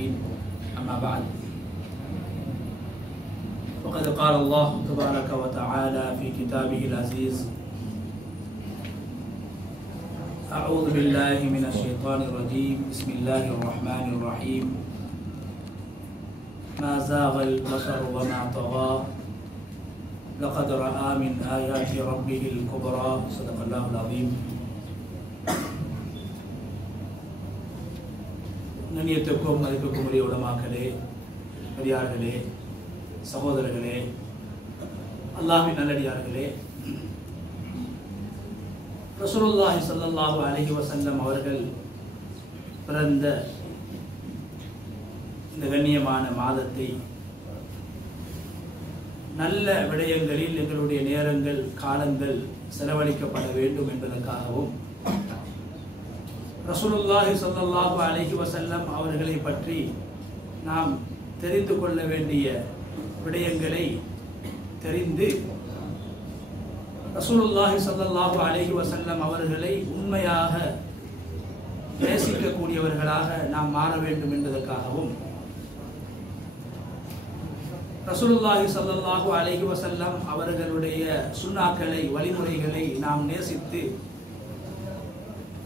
الصالحين أما بعد وقد قال الله تبارك وتعالى في كتابه العزيز أعوذ بالله من الشيطان الرجيم بسم الله الرحمن الرحيم ما زاغ البصر وما طغى لقد رأى من آيات ربه الكبرى صدق الله العظيم. நன்னியத்துக்கும் மதிப்புக்கும் உரிய உலமாக்களே, பெரியார்களே, சகோதரர்களே, அல்லாஹ்வின் நல்லடியார்களே, ரசூலுல்லாஹி ஸல்லல்லாஹு அலைஹி வஸல்லம் அவர்கள் பிறந்த இந்த கண்ணியமான மாதத்தை நல்ல விடயங்களில் எங்களுடைய நேரங்கள் காலங்கள் செலவழிக்கப்பட வேண்டும் என்பதற்காகவும் ரசூலுல்லாஹி ஸல்லல்லாஹு அலைஹி வஸல்லம் அவர்களை பற்றி நாம் தெரிந்து கொள்ள வேண்டிய விடயங்களை தெரிந்து ரசூலுல்லாஹி ஸல்லல்லாஹு அலைஹி வஸல்லம் அவர்களை உண்மையாக நேசிக்கக்கூடியவர்களாக நாம் மாற வேண்டும் என்பதற்காகவும் ரசூலுல்லாஹி ஸல்லல்லாஹு அலைஹி வஸல்லம் அவர்களுடைய சுன்னாக்களை வழிமுறைகளை நாம் நேசித்து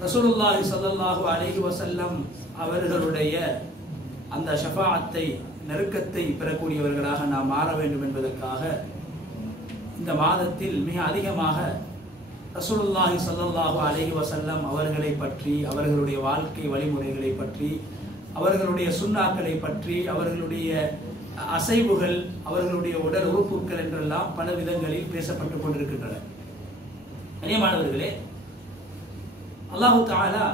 ரசூலுல்லாஹி ஸல்லல்லாஹு அலைஹி வஸல்லம் அவர்களுடைய அந்த ஷஃபாஅத்தை நெருக்கத்தை பெறக்கூடியவர்களாக நாம் மாற வேண்டும் என்பதற்காக இந்த மாதத்தில் மிக அதிகமாக ரசூலுல்லாஹி ஸல்லல்லாஹு அலைஹி வஸல்லம் அவர்களை பற்றி, அவர்களுடைய வாழ்க்கை வழிமுறைகளை பற்றி, அவர்களுடைய சுன்னாக்களை பற்றி, அவர்களுடைய அசைவுகள், அவர்களுடைய உடல் உறுப்புகள் என்றெல்லாம் பல விதங்களில் பேசப்பட்டுக் கொண்டிருக்கின்றன. கண்ணியமானவர்களே, அல்லாஹு தஆலா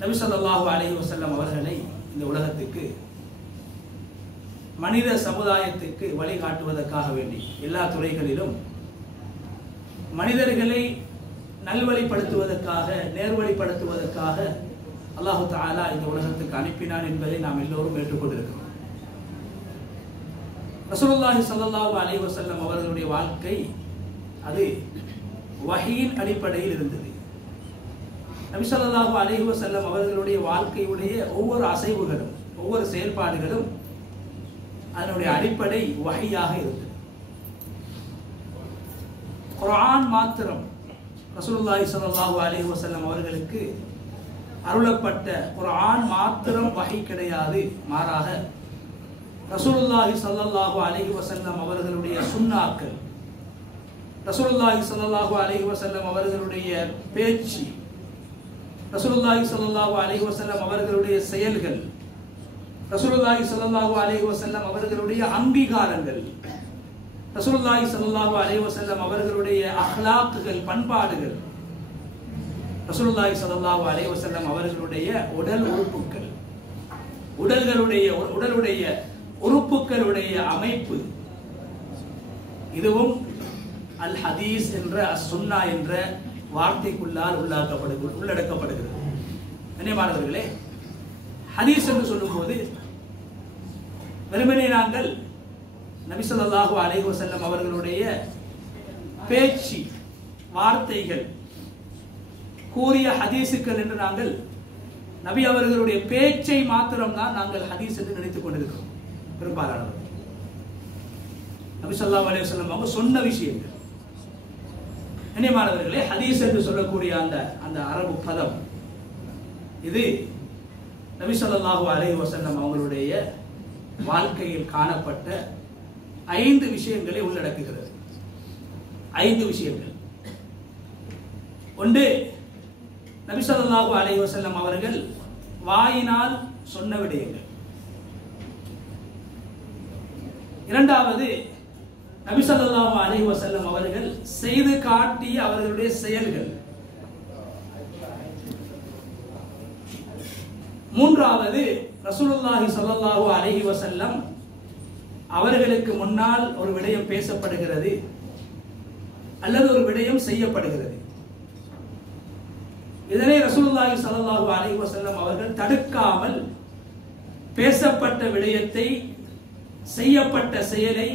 நபி ஸல்லல்லாஹு அலைஹி வஸல்லம் அவர்களை இந்த உலகத்துக்கு மனித சமுதாயத்துக்கு வழிகாட்டுவதற்காக வேண்டி எல்லா துறைகளிலும் மனிதர்களை நல்வழிப்படுத்துவதற்காக, நேர்வழிப்படுத்துவதற்காக அல்லாஹு தஆலா இந்த உலகத்துக்கு அனுப்பினான் என்பதை நாம் எல்லோரும் ஏற்றுக்கொண்டிருக்கிறோம். ரசூலுல்லாஹி ஸல்லல்லாஹு அலைஹி வஸல்லம் அவர்களுடைய வாழ்க்கை அது வஹீயின் அடிப்படையில் இருந்தது. நபி ஸல்லல்லாஹு அலைஹி வஸல்லம் அவர்களுடைய வாழ்க்கையுடைய ஒவ்வொரு அசைவுகளும், ஒவ்வொரு செயல்பாடுகளும் அதனுடைய அடிப்படை வஹீயாக இருந்தது. குர்ஆன் மாத்திரம் ரசூலுல்லாஹி ஸல்லல்லாஹு அலைஹி வஸல்லம் அவர்களுக்கு அருளப்பட்ட குர்ஆன் மாத்திரம் வஹீ கிடையாது. மாறாக ரசூலுல்லாஹி ஸல்லல்லாஹு அலைஹி வஸல்லம் அவர்களுடைய சுன்னாக்கள், ரசூலுல்லாஹி ஸல்லல்லாஹு அலைஹி வஸல்லம் அவர்களுடைய பேச்சு, ரசூலுல்லாஹி ஸல்லல்லாஹு அலைஹி வஸல்லம் அவர்களுடைய செயல்கள், ரசூலுல்லாஹி ஸல்லல்லாஹு அலைஹி வஸல்லம் அவர்களுடைய அங்கீகாரங்கள், ரசூலுல்லாஹி ஸல்லல்லாஹு அலைஹி வஸல்லம் அவர்களுடைய அக்லாக்குகள், பண்பாடுகள், ரசூலுல்லாஹி ஸல்லல்லாஹு அலைஹி வஸல்லம் அவர்களுடைய உடல் உறுப்புகள், உடலுடைய உறுப்புகளுடைய அமைப்பு, இதுவும் அல் ஹதீஸ் என்ற அஸ்-சுன்னா என்ற வார்த்தைக்குள்ளால் உள்ளடக்கப்படுகிறது. கண்ணியமானவர்களே, ஹதீஸ் என்று சொல்லும்போது வெறுமனே நாங்கள் நபி ஸல்லல்லாஹு அலைஹி வஸல்லம் அவர்களுடைய பேச்சு, வார்த்தைகள், கூறிய ஹதீஸுக்கள் என்று நாங்கள் நபி அவர்களுடைய பேச்சை மாத்திரம்தான் நாங்கள் ஹதீஸ் என்று நினைத்துக் கொண்டிருக்கிறோம். பெரும்பாலானவர்கள் நபி ஸல்லல்லாஹு அலைஹி வஸல்லம் அவங்க சொன்ன விஷயங்கள். கண்ணியமானவர்களே, ஹதீஸ் என்று சொல்லக்கூடிய அந்த அரபு பதம் இது நபி ஸல்லல்லாஹு அலைஹி வஸல்லம் அவங்களுடைய வாழ்க்கையில் காணப்பட்ட 5 விஷயங்களை உள்ளடக்குகிறது. 5 விஷயங்கள். ஒன்று, நபி ஸல்லல்லாஹு அலைஹி வஸல்லம் அவர்கள் வாயினால் சொன்ன விடயங்கள். இரண்டாவது, நபி ஸல்லல்லாஹு அலைஹி வஸல்லம் அவர்கள் செய்து காட்டிய அவர்களுடைய செயல்கள். மூன்றாவது, ரசூலுல்லாஹி ஸல்லல்லாஹு அலைஹி வஸல்லம் அவர்களுக்கு முன்னால் ஒரு விடயம் பேசப்படுகிறது அல்லது ஒரு விடயம் செய்யப்படுகிறது. இதனை ரசூலுல்லாஹி ஸல்லல்லாஹு அலைஹி வஸல்லம் அவர்கள் தடுக்காமல் பேசப்பட்ட விடயத்தை, செய்யப்பட்ட செயலை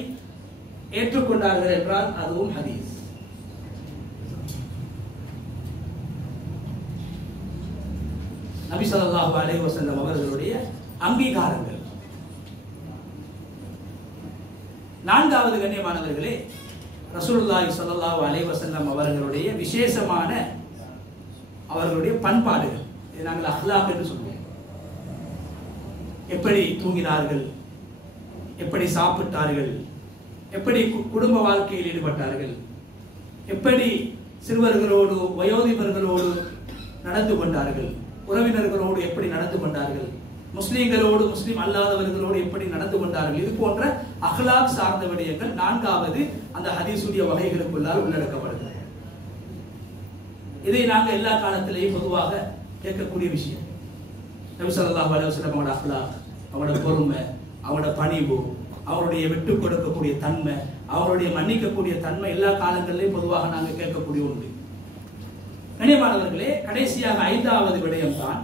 ஏற்றுக்கொண்டார்கள் என்றால் அதுவும் ஹதீஸ். நபி ஸல்லல்லாஹு அலைஹி வஸல்லம் அவர்களுடைய அங்கீகாரங்கள். நான்காவது கண்ணியமானவர்களே, ரசூலுல்லாஹி ஸல்லல்லாஹு அலைஹி வஸல்லம் அவர்களுடைய விசேஷமான அவர்களுடைய பண்பாடுகள். இதை நாங்கள் அஹ்லாக் என்று சொல்லுவோம். எப்படி தூங்கினார்கள், எப்படி சாப்பிட்டார்கள், எப்படி குடும்ப வாழ்க்கையில் ஈடுபட்டார்கள், எப்படி சிறுவர்களோடு வயோதிபர்களோடு நடந்து கொண்டார்கள், உறவினர்களோடு எப்படி நடந்து கொண்டார்கள், முஸ்லிம்களோடு முஸ்லிம் அல்லாதவர்களோடு எப்படி நடந்து கொண்டார்கள், இது போன்ற அஹ்லாக் சார்ந்த விடயங்கள் நான்காவது அந்த ஹதீஸுடைய வகைகளுக்குள்ளால் உள்ளடக்கப்படுகிறது. இதை நாங்கள் எல்லா காலத்திலேயும் பொதுவாக கேட்கக்கூடிய விஷயம். நபி ஸல்லல்லாஹு அலைஹி வஸல்லம் அவங்களோட அஹ்லாக், அவங்களோட பொறுமை, அவங்களோட பணிவு, அவருடைய விட்டு கொடுக்கக்கூடிய தன்மை, அவருடைய மன்னிக்கக்கூடிய தன்மை எல்லா காலங்களிலும் பொதுவாக நாங்கள் கேட்கக்கூடிய ஒன்று. கண்ணியமானவர்களே, கடைசியாக ஐந்தாவது விடயம் தான்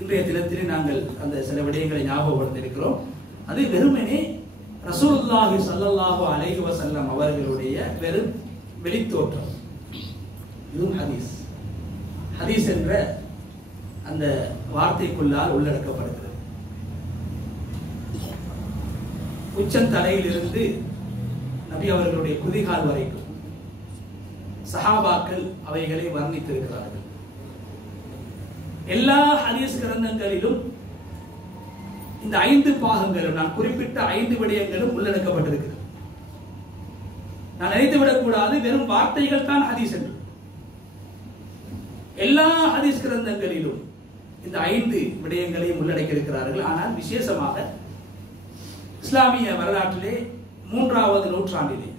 இன்றைய தினத்திலே நாங்கள் அந்த சில விடயங்களை ஞாபகப்படுத்தியிருக்கிறோம். அது வெறுமனே ரசூலுல்லாஹி ஸல்லல்லாஹு அலைஹி வஸல்லம் அவர்களுடைய வெறும் வெளித்தோற்றம். இதுவும் ஹதீஸ். ஹதீஸ் என்ற அந்த வார்த்தைக்குள்ளால் உள்ளடக்கப்படுகிறது. உச்சந்தலையிலிருந்து நபி அவர்களுடைய குதிகால் வரைக்கும் சஹாபாக்கள் அவைகளை வர்ணித்திருக்கிறார்கள். எல்லா ஹதீஸ் கிரந்தங்களிலும் இந்த 5 பாகங்களும், நான் குறிப்பிட்ட 5 விடயங்களும் உள்ளடக்கப்பட்டிருக்கிறது. நான் நினைத்துவிடக் கூடாது வெறும் வார்த்தைகள் தான் ஹதீஸ் என்று. எல்லா ஹதீஸ் கிரந்தங்களிலும் இந்த 5 விடயங்களையும் உள்ளடக்கி இருக்கிறார்கள். ஆனால் விசேஷமாக இஸ்லாமிய வரலாற்றிலே 3வது நூற்றாண்டிலே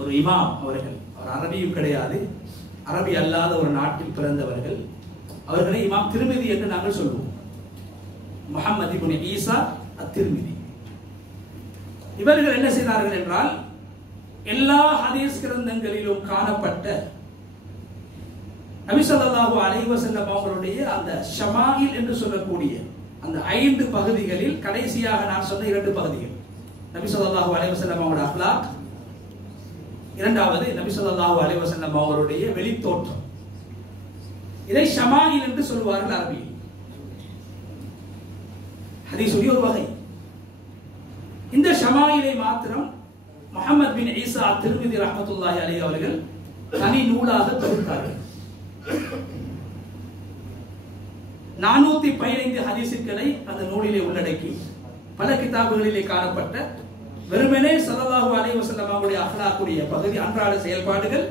ஒரு இமாம் அவர்கள், அவர் அரபியும் கிடையாது, அரபி அல்லாத ஒரு நாட்டில் பிறந்தவர்கள், அவர்களை இமாம் திருமிதி என்று நாங்கள் சொல்வோம். முஹம்மது இப்னு ஈசா அத்-திர்மிதி. இவர்கள் என்ன செய்தார்கள் என்றால், எல்லா ஹதீஸ் கிரந்தங்களிலும் காணப்பட்ட நபி ஸல்லல்லாஹு அலைஹி வஸல்லம் அவர்களுடைய அந்த ஷமாயில் என்று சொல்லக்கூடிய அந்த 5 பகுதிகளில் கடைசியாக நான் சொன்ன 2 பகுதிகள், நபி ஸல்லல்லாஹு அலைஹி வஸல்லம் அவருடைய அஹ்லாக், இரண்டாவது நபி ஸல்லல்லாஹு அலைஹி வஸல்லம் அவருடைய வெளித்தோற்றம், இதை ஷமாயில் என்று சொல்வார்கள் அரபியில். ஹதீஸுடைய ஒரு வகை. இந்த ஷமாயிலை மாத்திரம் முஹம்மது பின் ஈசா அத்-திர்மிதி ரஹ்மத்துல்லாஹி அலைஹி அவர்கள் தனி நூலாக தொகுத்தார்கள். 415 ஹதீஸுகளை அந்த நூலிலே உள்ளடக்கி பல கிதாபுகளிலே காணப்பட்ட வெறுமனே ஸல்லல்லாஹு அலைஹி வஸல்லம் அவருடைய அஹ்லாக்குடைய பகுதி, அன்றாட செயல்பாடுகள்,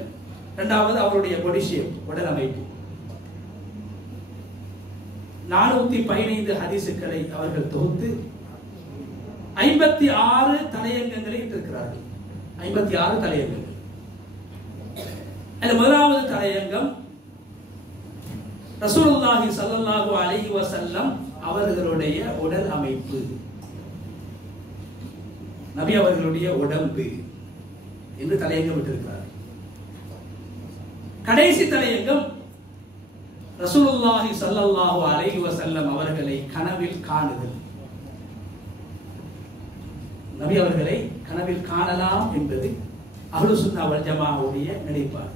இரண்டாவது அவருடைய பாடி ஷேப், உடல் அமைப்பு, 415 ஹதீஸுகளை அவர்கள் தொகுத்து 56 தலையங்கங்களை இட்டிருக்கிறார்கள். 56 தலையங்கங்கள். அதில் முதலாவது தலையங்கம் ரசூலுல்லாஹி ஸல்லல்லாஹு அலைஹி வஸல்லம் அவர்களுடைய உடல் அமைப்பு, நபி அவர்களுடைய உடம்பு என்று தலையங்கம் விட்டிருக்கிறார். கடைசி தலையங்கம் ரசூலுல்லாஹி ஸல்லல்லாஹு அலைஹி வஸல்லம் அவர்களை கனவில் காணுதல். நபி அவர்களை கனவில் காணலாம் என்பது அஹ்லுஸ் சுன்னah வல் ஜமாஅவுடைய நிலைப்பாடு.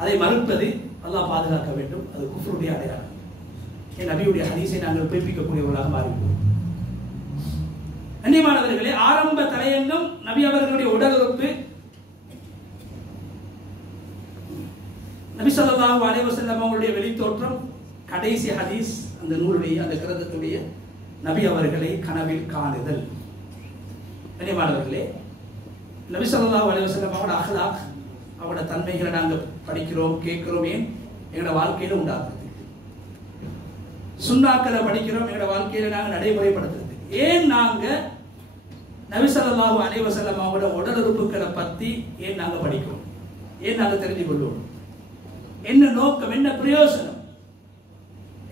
அதை மறுப்பது அல்லாஹ் பாதுகாக்க வேண்டும், அது குஃப்ருடைய அடையாளம். நபியுடைய ஹதீஸை நாங்கள் பொய்ப்பிக்கக்கூடியவர்களாக மாறிவிடுவோம். கண்ணியமானவர்களே, ஆரம்ப தலையங்கம் நபி அவர்களுடைய உடல் உறுப்பு, நபி ஸல்லல்லாஹு அலைஹி வஸல்லம் அவர்களுடைய வெளித்தோற்றம், கடைசி ஹதீஸ் அந்த நூலுடைய அந்த கிரந்தத்துடைய நபி அவர்களை கனவில் காணுதல். கண்ணியமானவர்களே, நபி ஸல்லல்லாஹு அலைஹி வஸல்லம் அவரோட அஹ்லாக், அவரோட தன்மைகளை நாங்கள் படிக்கிறோம், கேட்கிறோம். ஏன்? எங்களோட வாழ்க்கையில உண்டாக்குறது. சுன்னாக்களை படிக்கிறோம், எங்களோட வாழ்க்கையில நாங்கள் நடைமுறைப்படுத்துறது. ஏன் நாங்க நபி ஸல்லல்லாஹு அலைஹி வஸல்லம் அவரோட உடல் உறுப்புகளை பத்தி ஏன் நாங்க படிக்கிறோம்? ஏன் நாங்க தெரிஞ்சு கொள்வோம்? என்ன நோக்கம், என்ன பிரயோசனம்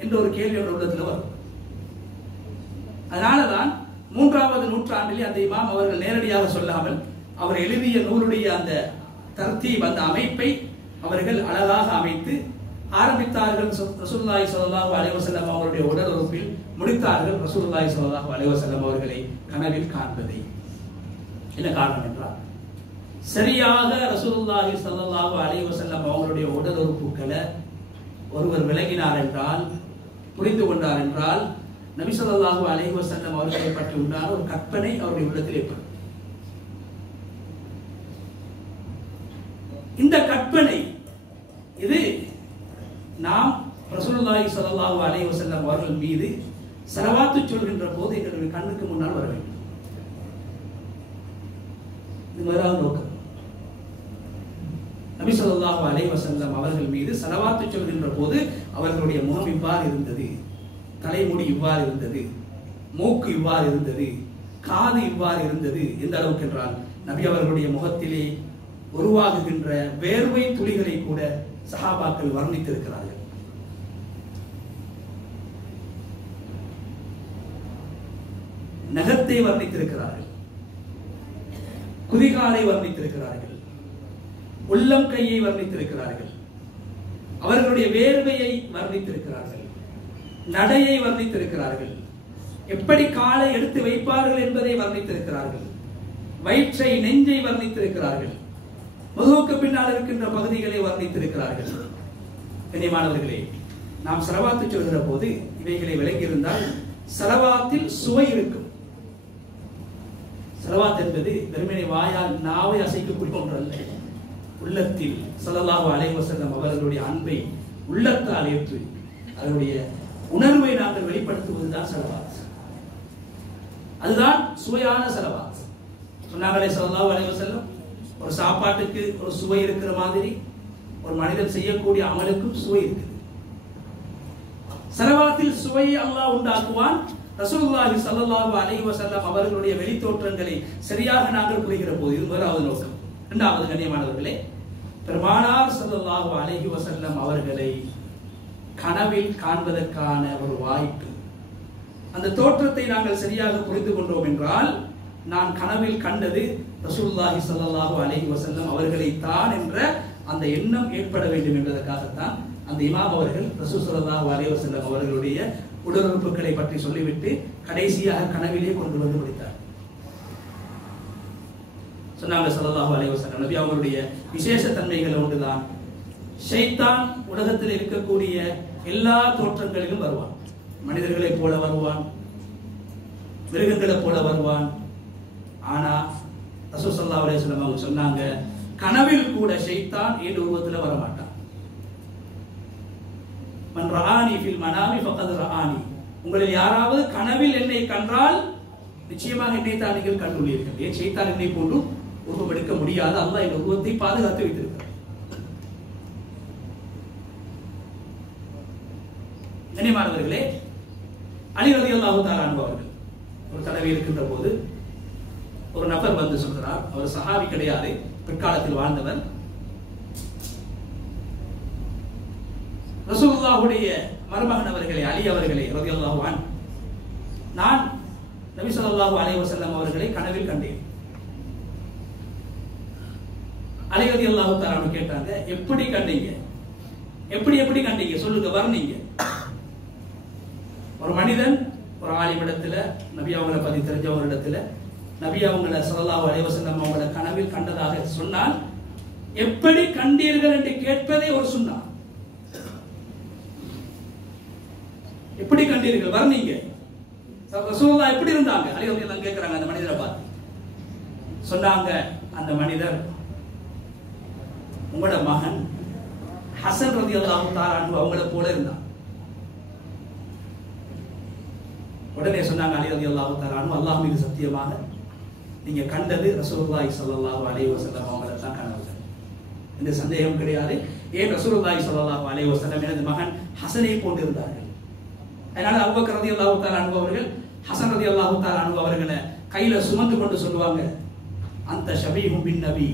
என்ற ஒரு கேள்வி உள்ளத்துல வரும். அதனாலதான் 3வது நூற்றாண்டிலே அந்த இமாம் அவர்கள் நேரடியாக சொல்லாமல் அவர் எழுதிய நூலுடைய அந்த தர்த்தீப், அந்த அமைப்பை அவர்கள் அழகாக அமைத்து ஆரம்பித்தார்கள். ரசூலுல்லாஹி ஸல்லல்லாஹு அலைஹி வஸல்லம் அவருடைய உடல் உறுப்பில் முடித்தார்கள் ரசூலுல்லாஹி ஸல்லல்லாஹு அலைஹி வஸல்லம் அவர்களை கனவில் காண்பதை. என்ன காரணம் என்றால், சரியாக ரசூலுல்லாஹி ஸல்லல்லாஹு அலைஹி வஸல்லம் அவருடைய உடல் உறுப்புகளை ஒருவர் விளங்கினார் என்றால், புரிந்து கொண்டார் என்றால், நபி ஸல்லல்லாஹு அலைஹி வஸல்லம் அவர்களை பற்றி உண்டான ஒரு கற்பனை அவருடைய உள்ளத்தில் ஏற்படும். இந்த கற்பனை இது நாம் ரசூலுல்லாஹி ஸல்லல்லாஹு அலைஹி வஸல்லம் அவர்கள் மீது ஸலவாத்து சொல்கின்ற போது எங்களுடைய கண்ணுக்கு முன்னால் வர வேண்டும். இது முதலாவது நோக்கம். நபி ஸல்லல்லாஹு அலைஹி வஸல்லம் அவர்கள் மீது ஸலவாத்து சொல்கின்ற போது அவர்களுடைய முகம் இவ்வாறு இருந்தது, தலைமுடி இவ்வாறு இருந்தது, மூக்கு இவ்வாறு இருந்தது, காது இவ்வாறு இருந்தது. எந்த அளவுக்கு என்றால் நபி அவர்களுடைய முகத்திலே உருவாகுகின்ற வேர்வை துளிகளை கூட சஹாபாக்கள் வர்ணித்திருக்கிறார்கள். நகத்தை வர்ணித்திருக்கிறார்கள், குதிகாலை வர்ணித்திருக்கிறார்கள், உள்ளம் கையை வர்ணித்திருக்கிறார்கள், அவர்களுடைய வேர்வையை வர்ணித்திருக்கிறார்கள், நடையை வர்ணித்திருக்கிறார்கள், எப்படி காலை எடுத்து வைப்பார்கள் என்பதை வர்ணித்திருக்கிறார்கள், வயிற்றை நெஞ்சை வர்ணித்திருக்கிறார்கள், முதுகுக்கு பின்னால் இருக்கின்ற பகுதிகளை வர்ணித்திருக்கிறார்கள். கண்ணியமானவர்களே, நாம் ஸலவாத்து சொல்கிற போது இவைகளை விளங்கியிருந்தால் ஸலவாத்தில் சுவை இருக்கும். ஸலவாத் என்பது வெறுமனே வாயால் நாவை அசைக்கக்கூடிய ஒன்றல்ல. உள்ளத்தில் ஸல்லல்லாஹு அலைஹி வஸல்லம் அவர்களுடைய அன்பை உள்ளத்தால் ஏற்று அதனுடைய உணர்வை நாங்கள் வெளிப்படுத்துவதுதான் ஸலவாத். அதுதான் சுவையான ஸலவாத். சொன்னாங்களே ஸல்லல்லாஹு அலைஹி வஸல்லம், ஒரு சாப்பாட்டுக்கு ஒரு சுவை இருக்கிற மாதிரி ஒரு மனிதன் செய்யக்கூடிய அமலுக்கும் சுவை இருக்குது. ஸலவாத்தில் சுவையை அல்லாஹ் உண்டாக்குவான். ரசூலுல்லாஹி ஸல்லல்லாஹு அலைஹி வஸல்லம் அவர்களுடைய வெளித்தோற்றங்களை சரியாக நாங்கள் புரிகிற போது இது முதலாவது நோக்கம். இரண்டாவது, கண்ணியமானவர்களே, பெருமானார் ஸல்லல்லாஹு அலைஹி வஸல்லம் அவர்களை கனவில் காண்பதற்கான ஒரு வாய்ப்பு. அந்த தோற்றத்தை நாங்கள் சரியாக புரிந்து கொண்டோம் என்றால், நான் கனவில் கண்டது ரசூலுல்லாஹி ஸல்லல்லாஹு அலைஹி வஸல்லம் அவர்களை தான் என்ற அந்த எண்ணம் ஏற்பட வேண்டும் என்பதற்காகத்தான் அந்த இமாம் அவர்கள் ரசூல் ஸல்லல்லாஹு அலைஹி வஸல்லம் அவர்களுடைய உடலுறுப்புகளை பற்றி சொல்லிவிட்டு கடைசியாக கனவிலே கொண்டு வந்து முடித்தார். சொன்னாங்க ஸல்லல்லாஹு அலைஹி வஸல்லம், நபி அவர்களுடைய விசேஷ தன்மைகள் ஒன்றுதான், ஷைத்தான் உலகத்தில் இருக்கக்கூடிய எல்லா தோற்றங்களிலும் வருவான். மனிதர்களைப் போல வருவான், மிருகங்களைப் போல வருவான். ஆனா ரசூல் ஸல்லல்லாஹு அலைஹி வஸல்லம் அவங்க சொன்னாங்க, கனவில் கூட ஷைத்தான் ஏழு உருவத்தில் வரமாட்டான். மன் ரஆனி ஃபில் மனாமி ஃபகத் ரஆனி, உங்களில் யாராவது கனவில் என்னை கண்டால் நிச்சயமாக என்னை தான் நீங்கள் கண்டுள்ளீர்கள். ஏன் ஷைத்தான் என்னை போன்று உருவம் எடுக்க முடியாது. அல்லாஹ் இந்த உருவத்தை பாதுகாத்து வைத்திருக்கிறார். கண்ணியமானவர்களே, அலி ரலியல்லாஹு தஆலா அன்ஹு அவர்கள் ஒரு தடவை இருக்கின்ற போது ஒரு நபர் வந்து சொல்கிறார், அவர் சஹாபி கிடையாது, பிற்காலத்தில் வாழ்ந்தவர். ரசூலுல்லாஹுடைய மருமகன் அவர்களே, அலி அவர்களே ரலியல்லாஹு அன்ஹு, நான் நபி ஸல்லல்லாஹு அலைஹி வஸல்லம் அவர்களை கனவில் கண்டேன். அலி ரலியல்லாஹு தஆலா கேட்டாங்க, எப்படி கண்டீங்க? எப்படி கண்டீங்க சொல்லுங்க, வர்ணிங்க. ஒரு மனிதன் ஒரு ஆலிமிடத்துல, நபி அவங்களை பத்தி தெரிஞ்சவங்களிடத்துல, நபி அவங்களை ஸல்லல்லாஹு அலைஹி வஸல்லம் அவங்களை கனவில் கண்டதாக சொன்னால், எப்படி கண்டீர்கள் என்று கேட்பதே ஒரு சுன்னா. எப்படி கண்டீர்கள், வர்ணிங்க. ரசூலுல்லாஹ் எப்படி இருந்தாங்க? அலி ரலியல்லாஹு கேக்குறாங்க அந்த மனிதரை பார்த்து. சொன்னாங்க, அந்த மனிதர் உங்களோட மகன் ஹசன் ரலியல்லாஹு தஆலா அன்ஹு அவங்கள போல இருந்தான். உடனே சொன்னாங்க அலி ரலியல்லாஹு தஆலா அன்ஹு, அல்லாஹ் மீது சத்தியமாக நீங்க கண்டது ரசூலுல்லாஹி ஸல்லல்லாஹு அலைஹி வஸல்லம் அவங்கள தான் கனவுல. இந்த சந்தேகம் கிடையாது. ஏன் ரசூலுல்லாஹி ஸல்லல்லாஹு அலைஹி வஸல்லம் எனது மகன் ஹசனை போன்று இருந்தார்கள். அதனால அபூபக்கர் ரலியல்லாஹு தஆலா அன்ஹு அவர்கள் ஹசன் ரலியல்லாஹு தஆலா அன்ஹு அவர்களை கையில சுமந்து கொண்டு சொல்லுவாங்க, அந்த ஷபீஹும் பின் நபி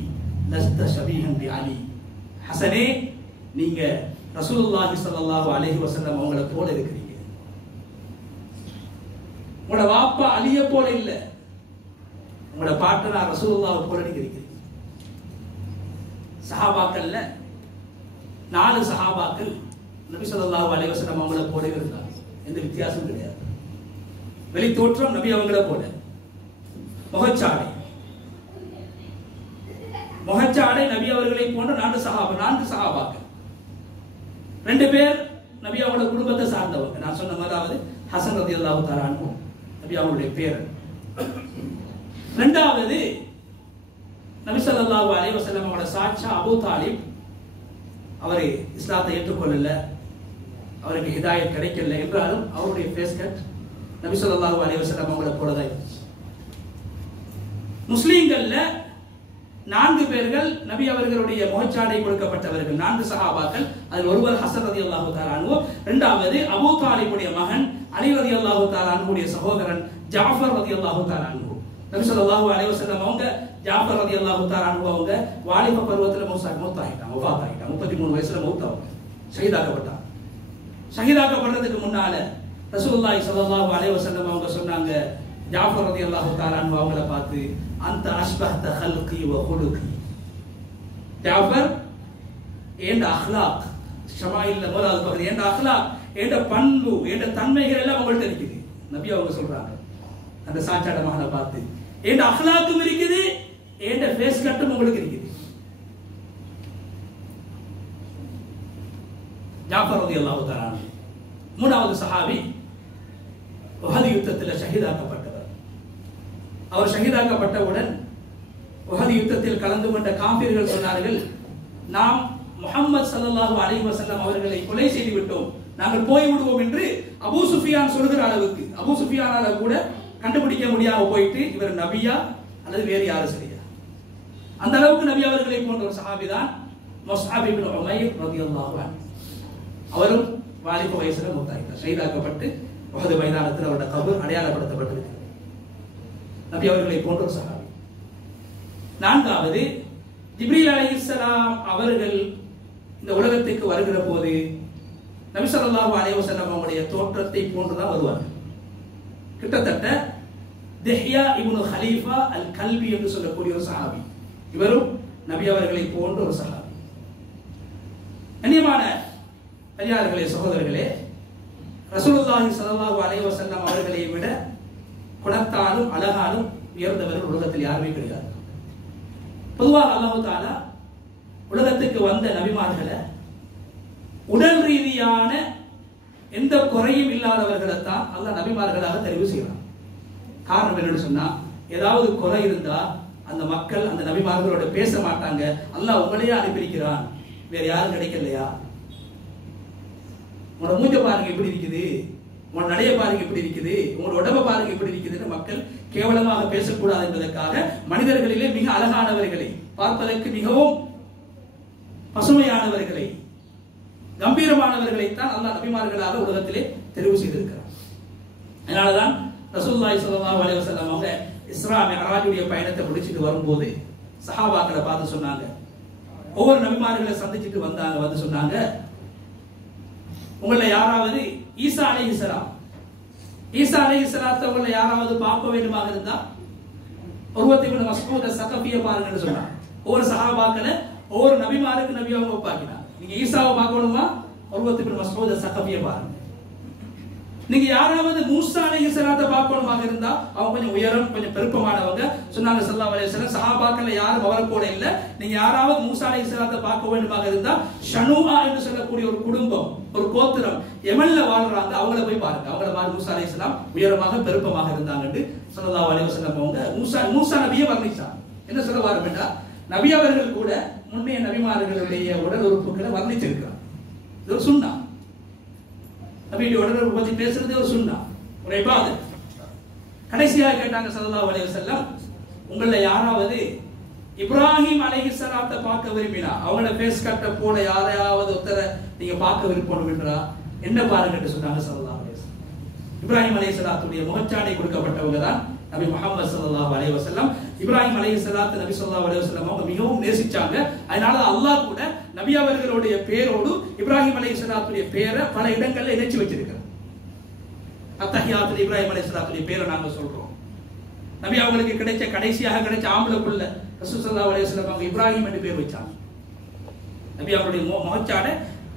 லஸ்த ஷபீஹன் பி அலி. ஹசனே, நீங்க ரசூலுல்லாஹி ஸல்லல்லாஹு அலைஹி வஸல்லம் அவங்கள போல இருக்கிறீங்க. உங்களோட வாப்பா அலிய போல இல்ல, உங்களோட பாட்டனார் ரசூலுல்லாஹ் போல இருக்கிறீங்க. சஹாபாக்கள்ல 4 சஹாபாக்கள் நபி ஸல்லல்லாஹு அலைஹி வஸல்லம் அவங்கள போல இருந்தாங்க. எந்த வித்தியாசமும் கிடையாது. வெளி தோற்றம் நபி அவங்கள போல, முகச்சாடை நபி அவர்களை போன்ற 4 சஹாபாக்கள். 2 பேர் நபி அவங்களோட குடும்பத்தை சார்ந்தவங்க. நான் சொன்ன மாதிரி ஹசன் ரலியல்லாஹு தஆலா அன்ஹு நபி அவங்களுடைய பேர். 2வது நபி ஸல்லல்லாஹு அலைஹி வஸல்லம் அவரோட சாட்சா அபூ தாலிப், அவரை இஸ்லாத்தை ஏற்றுக்கொள்ளல, அவருக்கு ஹிதாயத் கிடைக்கல என்றாலும் அவருடைய ஃபேஸ் கட் நபி ஸல்லல்லாஹு அலைஹி வஸல்லம் அவங்கள போல தான் இருந்துச்சு. முஸ்லிம்கள்ல 4 பேர்கள் நபி அவர்களுடைய முகச்சாடை கொடுக்கப்பட்டவர்கள், 4 சஹாபாக்கள். அதில் ஒருவர் ஹசன் ரலியல்லாஹு தஆலா அன்ஹு, 2வது அபூ தாலிபுடைய மகன் அலி ரலியல்லாஹு தஆலா அன்ஹுடைய சகோதரன் ஜாஃபர் ரலியல்லாஹு தஆலா அன்ஹு. நபி ஸல்லல்லாஹு அலைஹி வஸல்லம் அவங்க ஜாஃபர் ரலியல்லாஹு தஆலா அன்ஹு அவங்க வாலிப பருவத்தில் மௌத்தாயிட்டாங்க, வஃபாத் ஆயிட்டாங்க. 33 வயசுல மௌத்தாவாங்க, ஷஹீதாக்கப்பட்டாங்க. ஷஹீதாக்கப்படுறதுக்கு முன்னால ரசூலுல்லாஹி ஸல்லல்லாஹு அலைஹி வஸல்லம் அவங்க சொன்னாங்க ஜாஃபர் ரலியல்லாஹு தஆலா அன்ஹு அவங்கள பார்த்து, அந்த அஷ்பஹத ஹல்கி வ ஹுலுகி, ஜாஃபர் ஏண்ட அக்லாக் ஷமாயில்ல முதலாவது பகுதி, ஏண்ட அக்லாக், ஏண்ட பண்பு, ஏண்ட தன்மைகள் எல்லாம் அவங்கள்ட்ட இருக்குது. நபி அவங்க சொல்றாங்க அந்த சாட்சாட மகனை பார்த்து, ஏண்ட அக்லாக்கும் இருக்குது, ஏண்ட ஃபேஸ் கட்டும் உங்களுக்கு இருக்குது. ஜாஃபர் ரலியல்லாஹு தஆலா அன்ஹு 3வது சஹாபி, உஹது யுத்தத்தில் ஷஹீதாக்கப்பட்டவர். அவர் ஷஹீதாக்கப்பட்டவுடன் உஹது யுத்தத்தில் கலந்து கொண்ட காஃபிர்கள் சொன்னார்கள், நாம் முஹம்மது ஸல்லல்லாஹு அலைஹி வஸல்லம் அவர்களை கொலை செய்து விட்டோம், நாங்கள் போய் விடுவோம் என்று அபூ சுஃபியான் சொல்கிற அளவுக்கு, அபூ சுஃபியானால கூட கண்டுபிடிக்க முடியாம போயிட்டு இவர் நபியா அல்லது வேறு யாரும் சரியா, அந்த அளவுக்கு நபி அவர்களை போன்ற ஒரு சஹாபி தான் முஸ்அப் இப்னு உமைர் ரலியல்லாஹு அன்ஹு. அவரும் வாலிப வயசுல மௌத்தாயிட்டார், ஷஹீதாக்கப்பட்டு உஹது மைதானத்தில் அவருடைய கபர் அடையாளப்படுத்தப்பட்டிருக்கிறது. நபி அவர்களை போன்ற ஒரு சஹாபி. 4வது ஜிப்ரீல் அலைஹிஸ்ஸலாம் அவர்கள் இந்த உலகத்துக்கு வருகிற போது நபி ஸல்லல்லாஹு அலைஹி வஸல்லம் அவருடைய தோற்றத்தை போன்றுதான் வருவார்கள். கிட்டத்தட்ட திஹ்யா இப்னு ஹலீஃபா அல் கல்பி என்று சொல்லக்கூடிய ஒரு சஹாபி, இவரும் நபி அவர்களை போன்ற ஒரு சஹாபி. கண்ணியமான பெரியார்களே, சகோதரர்களே, ரசூலுல்லாஹி ஸல்லல்லாஹு அலைஹி வஸல்லம் அவர்களை விட குணத்தாலும் அழகாலும் உயர்ந்தவர்கள் உலகத்தில் யாருமே கிடையாது. பொதுவாக அல்லாஹ் தஆலா உலகத்துக்கு வந்த நபிமார்களை உடல் ரீதியான எந்த குறையும் இல்லாதவர்களை தான் அல்லாஹ் நபிமார்களாக தெரிவு செய்யலாம். காரணம் என்னன்னு சொன்னா, ஏதாவது குறை இருந்தா அந்த மக்கள் அந்த நபிமார்களோட பேச மாட்டாங்க. அல்லாஹ் உங்களையே அனுப்பியிருக்கிறான், வேற யாரும் கிடைக்கலையா, உங்களோட மூஞ்ச பாருங்க எப்படி இருக்குது, உங்களோட நடைய பாருங்க எப்படி இருக்குது, உங்களோட உடம்ப பாருங்க எப்படி இருக்குதுன்னு மக்கள் கேவலமாக பேசக்கூடாது என்பதற்காக மனிதர்களிலே மிக அழகானவர்களை, பார்ப்பதற்கு மிகவும் பசுமையானவர்களை, கம்பீரமானவர்களை தான் அல்லாஹ் நபிமார்களாக உலகத்திலே தெரிவு செய்திருக்கிறார். அதனாலதான் ரசூலுல்லாஹி ஸல்லல்லாஹு அலைஹி வஸல்லம் அவங்க இஸ்ரா மிஅராஜுடைய பயணத்தை முடிச்சிட்டு வரும்போது சஹாபாக்களை பார்த்து சொன்னாங்க, ஒவ்வொரு நபிமார்களை சந்திச்சிட்டு வந்தாங்க, வந்து சொன்னாங்க, உங்களை யாராவது ஈசா அலைஹிஸ்ஸலாம் உங்களை யாராவது பார்க்க வேண்டுமாக இருந்தா உர்வத் இப்னு மஸ்ஊத் ஸகஃபியை பாருங்கன்னு சொன்னாங்க. ஒவ்வொரு சஹாபாக்களை ஒவ்வொரு நபிமாருக்கு நபி அவங்க பார்க்கிறாங்க. நீங்க ஈசாவை பார்க்கணுமா, உர்வத் இப்னு மஸ்ஊத் ஸகஃபியை பாருங்க. நீங்க யாராவது மூசா அலைஹிஸ்ஸலாத்தை பார்க்கணுமாக இருந்தா அவங்க கொஞ்சம் உயரம் கொஞ்சம் பெருப்பமானவங்க சொன்னாங்க ஸல்லல்லாஹு அலைஹி வஸல்லம். சஹாபாக்கள் யாரும் அவரை போல இல்ல. நீங்க யாராவது மூசா அலைஹிஸ்ஸலாத்தை பார்க்க வேண்டுமாக இருந்தா ஷனூஆ என்று சொல்லக்கூடிய ஒரு குடும்பம், ஒரு கோத்திரம் யமன்ல வாழ்றாங்க, அவங்கள போய் பாருங்க. அவங்கள மாதிரி மூசா அலைஹிஸ்ஸலாம் உயரமாக பெருப்பமாக இருந்தாங்கன்னு ஸல்லல்லாஹு அலைஹி வஸல்லம் அவங்க மூசா நபியை வர்ணிச்சாங்க. என்ன சொல்ல வாரேன்னா, நபி அவர்கள் கூட முன்னைய நபிமார்களுடைய உடல் உறுப்புகளை வர்ணிச்சிருக்கிறார். இது ஒரு சுன்னா. நபியுடைய உடல் உறுப்பு பத்தி பேசுறது ஒரு சுன்னா, ஒரு இபாதத். கடைசியாக கேட்டாங்க ஸல்லல்லாஹு அலைஹி வஸல்லம், உங்கள யாராவது இப்ராஹிம் அலைஹிஸ்ஸலாத்தை பார்க்க விரும்பினா, அவங்கள ஃபேஸ் கட்ட போல யாரையாவது ஒருத்தரை நீங்க பார்க்க விருப்பம் என்றா என்ன பாருங்கன்னு சொன்னாங்க ஸல்லல்லாஹு அலைஹி வஸல்லம். இப்ராஹிம் அலைஹிஸ்ஸலாத்துடைய முகச்சாடை கொடுக்கப்பட்டவங்க தான் நபி முஹம்மது ஸல்லல்லாஹு அலைஹி வஸல்லம். இப்ராஹிம் அலைஹிஸ்ஸலாத்தை நபி ஸல்லல்லாஹு அலைஹி வஸல்லம் அவங்க மிகவும் நேசிச்சாங்க. அதனால அல்லாஹ் கூட நபி அவர்களுடைய பேரோடு இப்ராஹிம் அலைஹிஸ்ஸலாத்துடைய பேரை பல இடங்கள்ல இணைச்சு வச்சிருக்கிறார். அத்தஹியாத்துல் இப்ராஹிம் அலைஹிஸ்ஸலாத்துடைய பேரை நாங்க சொல்றோம். நபி அவங்களுக்கு கடைசியாக கிடைச்ச ஆம்பளை புள்ள ரசூல் ஸல்லல்லாஹு அலைஹி வஸல்லம் அவங்க இப்ராஹிம் என்று பேர் வச்சாங்க. நபி அவருடைய முகச்சாடை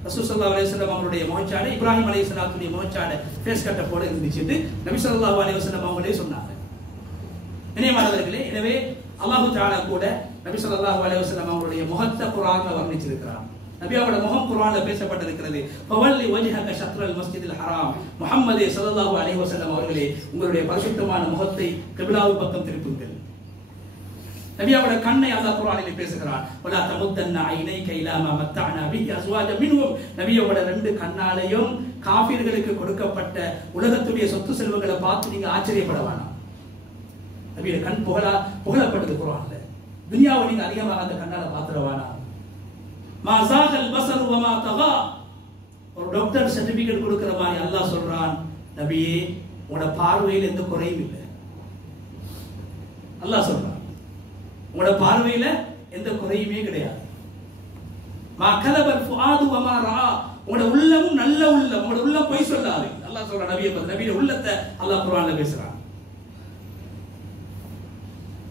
ரசூல் ஸல்லல்லாஹு அலைஹி வஸல்லம் அவருடைய முகச்சாடை இப்ராஹிம் அலைஹிஸ்ஸலாத்துடைய முகச்சாடை ஃபேஸ் கட்ட போல இருந்துச்சு நபி ஸல்லல்லாஹு அலைஹி வஸல்லம் அவங்களே சொன்னாங்க. இணையமானவர்களே, எனவே அல்லாஹ் தஆலா கூட நபி ஸல்லல்லாஹு அலைஹி வஸல்லம் அவருடைய முகத்தை குர்ஆன்ல வர்ணிச்சிருக்கிறார். நபியோட முகம் குர்ஆன்ல பேசப்பட்டிருக்கிறது. ஃபவல்லி வஜ்ஹக ஷத்ரல் மஸ்ஜிதில் ஹராம், முஹம்மதே ஸல்லல்லாஹு அலைஹி வஸல்லம் அவர்களே உங்களுடைய பரிசுத்தமான முகத்தை கிப்லாவுக்கு பக்கம் திருப்புங்கள். நபியோட கண்ணை அல்லாஹ் குர்ஆனிலே பேசுகிறான். வலா தமுத்தன்ன ஐனைக இலா மா மத்தஅனா பிஹி அஸ்வாஜ மின்ஹும், நபியோட ரெண்டு கண்ணாலையும் காஃபிர்களுக்கு கொடுக்கப்பட்ட உலகத்துடைய சொத்து செல்வங்களை பார்த்து நீங்க ஆச்சரியப்பட வேண்டாம். நபியோட கண் புகழப்படுது குர்ஆன்ல. துனியாவை நீங்க அதிகமாக அந்த கண்ணால பாத்துற வேண்டாம். மா ஸாகல் பஸர் வ மா தகா, ஒரு டாக்டர் சர்டிபிகேட் கொடுக்கிற மாதிரி அல்லாஹ் சொல்றான், நபியே உங்களோட பார்வையில் எந்த குறையும் இல்லை. அல்லாஹ் சொல்றான் உங்களோட பார்வையில எந்த குறையுமே கிடையாது. மா கலபல் ஃபுஆது வ மா ரா, உங்களோட உள்ளமும் நல்ல உள்ளம், உங்களோட உள்ளம் பொய் சொல்லாது. அல்லாஹ் சொல்றான் நபியை பத்தி. நபியோட உள்ளத்தை அல்லாஹ் குர்ஆன்ல பேசுறான்.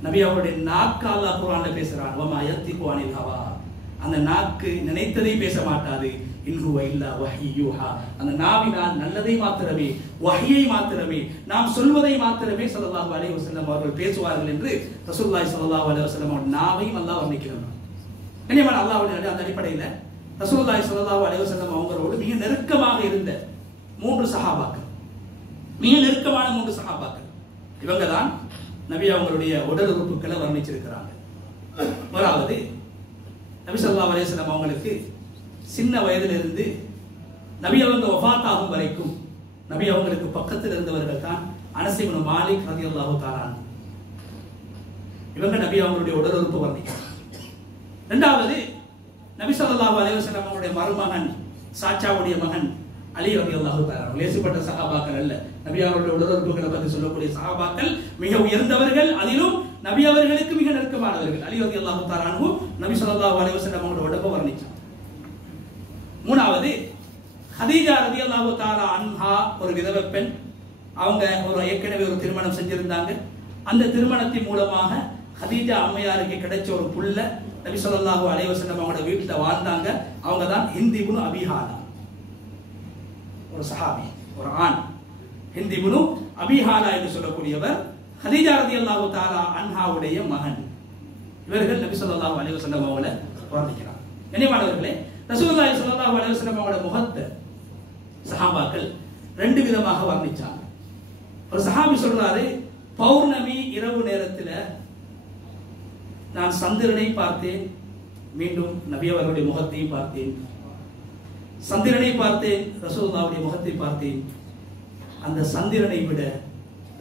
நபியோட நாக்கு அல்லாஹ் குர்ஆன்ல பேசுறான். வ மா யத்திகு அனில் ஹவா, அந்த நாக்கு நினைத்ததை பேச மாட்டாது. இன்ஹுவ இல்லா வஹ்யு யூஹா, அந்த நாவினால் நல்லதை மாத்திரமே, வஹ்யை மாத்திரமே, நாம் சொல்வதை மாத்திரமே ஸல்லல்லாஹு அலைஹி வஸல்லம் அவர்கள் பேசுவார்கள் என்று ரசூலுல்லாஹி ஸல்லல்லாஹு அலைஹி வஸல்லம் அவருடைய நாவையும் அல்லாஹ் வர்ணிக்கிறான். கண்ணியமான அல்லாஹ்வுடைய அந்த அடிப்படையில் ரசூலுல்லாஹி ஸல்லல்லாஹு அலைஹி வஸல்லம் அவங்களோடு மிக நெருக்கமாக இருந்த 3 சஹாபாக்கள், மிக நெருக்கமான 3 சஹாபாக்கள், இவங்க தான் நபி அவங்களுடைய உடல் உறுப்புகளை வர்ணிச்சிருக்கிறாங்க. முதலாவது நபி ஸல்லல்லாஹு அலைஹி வஸல்லம் அவங்களுக்கு சின்ன வயதிலிருந்து நபி அவங்க வஃபாத் ஆகும் வரைக்கும் நபி அவங்களுக்கு பக்கத்தில் இருந்தவர்கள் தான் அனஸ் இப்னு மாலிக் ரலியல்லாஹு தஆலா. இவங்க நபி அவங்களுடைய உடல் உறுப்பு வர்ணிக்கிறாங்க. இரண்டாவது நபி ஸல்லல்லாஹு அலைஹி வஸல்லம் அவங்களுடைய மருமகன் சாச்சாவுடைய மகன் அலி ரலியல்லாஹு தஆலா. லேசுப்பட்ட சஹாபாக்கள் அல்ல. நபி அவர்களுடைய உடல் உறுப்புகளை பற்றி சொல்லக்கூடிய சஹாபாக்கள் மிக உயர்ந்தவர்கள், அதிலும் நபி அவர்களுக்கு மிக நெருக்கமானவர்கள். அலி ரலியல்லாஹு தஆலா நபி ஸல்லல்லாஹு அலைஹி வஸல்லம் அவங்களுடைய உடம்பை வர்ணிச்சாங்க. மூணாவது ஹதீஜா ரலியல்லாஹு தஆலா அன்ஹா, ஒரு விதவை பெண். அவங்க ஏற்கனவே ஒரு திருமணம் செஞ்சிருந்தாங்க. அந்த திருமணத்தின் மூலமாக ஹதீஜா அம்மையாருக்கு கிடைச்ச ஒரு புள்ள நபி ஸல்லல்லாஹு அலைஹி வஸல்லம் அவங்களோட வீட்டில் வாழ்ந்தாங்க. அவங்க தான் ஹிந்த் இப்னு அபி ஹாலா, ஒரு சஹாபி, ஒரு ஆண். ஹிந்த் இப்னு அபி ஹாலா என்று சொல்லக்கூடியவர் ஹதீஜா ரலியல்லாஹு தஆலா அன்ஹாவுடைய மகன். இவர்கள் நபி ஸல்லல்லாஹு அலைஹி வஸல்லம் அவங்களை வர்ணிக்கிறார். கண்ணியமானவர்களே, ரசூலுல்லாஹி ஸல்லல்லாஹு அலைஹி வஸல்லம் அவங்களோட முகத்தை சஹாபாக்கள் 2 விதமாக வர்ணிச்சாங்க. ஒரு சஹாபி சொல்றாரு, பௌர்ணமி இரவு நேரத்தில் நான் சந்திரனை பார்த்தேன், மீண்டும் நபி அவர்களுடைய முகத்தையும் பார்த்தேன். சந்திரனை பார்த்தேன், ரசூலுல்லாஹுடைய முகத்தை பார்த்தேன். அந்த சந்திரனை விட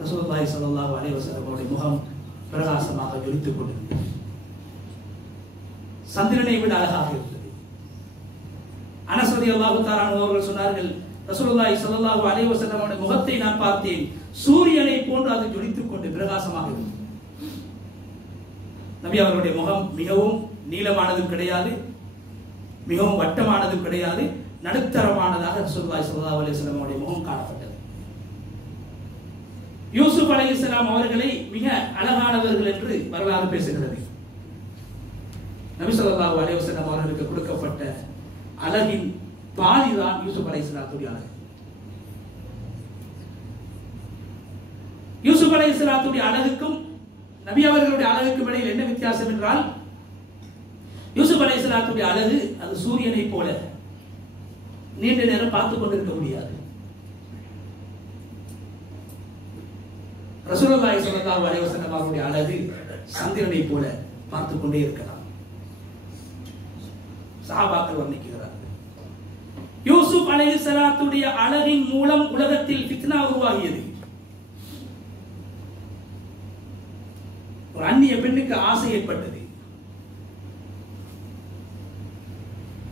ரசூலுல்லாஹி ஸல்லல்லாஹு அலைஹி வஸல்லம் அவருடைய முகம் பிரகாசமாக ஜொலித்துக் கொண்டிருந்தது. சந்திரனை விட அழகாக இருந்தது. அனஸ் ரலியல்லாஹு தஆலா அவர்கள் சொன்னார்கள், ரசூலுல்லாஹி ஸல்லல்லாஹு அலைஹி வஸல்லம் அவருடைய முகத்தை நான் பார்த்தேன், சூரியனை போன்று அது ஜொலித்துக் கொண்டு பிரகாசமாக இருந்தது. நபி அவர்களுடைய முகம் மிகவும் நீளமானதும் கிடையாது, மிகவும் வட்டமானதும் கிடையாது, நடுத்தரமானதாக ரசூலுல்லாஹி ஸல்லல்லாஹு அலைஹி வஸல்லம் அவருடைய முகம் காணப்பட்டது. யூசுப் அலைஹிஸ்ஸலாம் அவர்களை மிக அழகானவர்கள் என்று வரலாறு பேசுகிறது. நபி ஸல்லல்லாஹு அலைஹி வஸல்லம் அவர்களுக்கு கொடுக்கப்பட்ட அழகின் பாதிதான் யூசுப் அலைஹிஸ்ஸலாத்துடைய அழகு. யூசுப் அலைஹிஸ்ஸலாத்துடைய அழகுக்கும் நபி அவர்களுடைய அழகுக்கும் இடையில் என்ன வித்தியாசம் என்றால், யூசுப் அலைஹிஸ்ஸலாத்துடைய அழகு அது சூரியனை போல நீண்ட நேரம் பார்த்துக் கொண்டிருக்க முடியாது. ரசூலுல்லாஹி ஸல்லல்லாஹு அலைஹி வஸல்லம் அவருடைய அழகு சந்திரனை போல பார்த்துக் கொண்டே இருக்கலாம். சஹாபாக்கள் வர்ணிக்கிறார்கள், யூசுப் அலைஹிஸ்ஸலாத்துடைய அழகின் மூலம் உலகத்தில் ஃபித்னா உருவாகியது. ஒரு அந்நிய பெண்ணுக்கு ஆசை ஏற்பட்டது.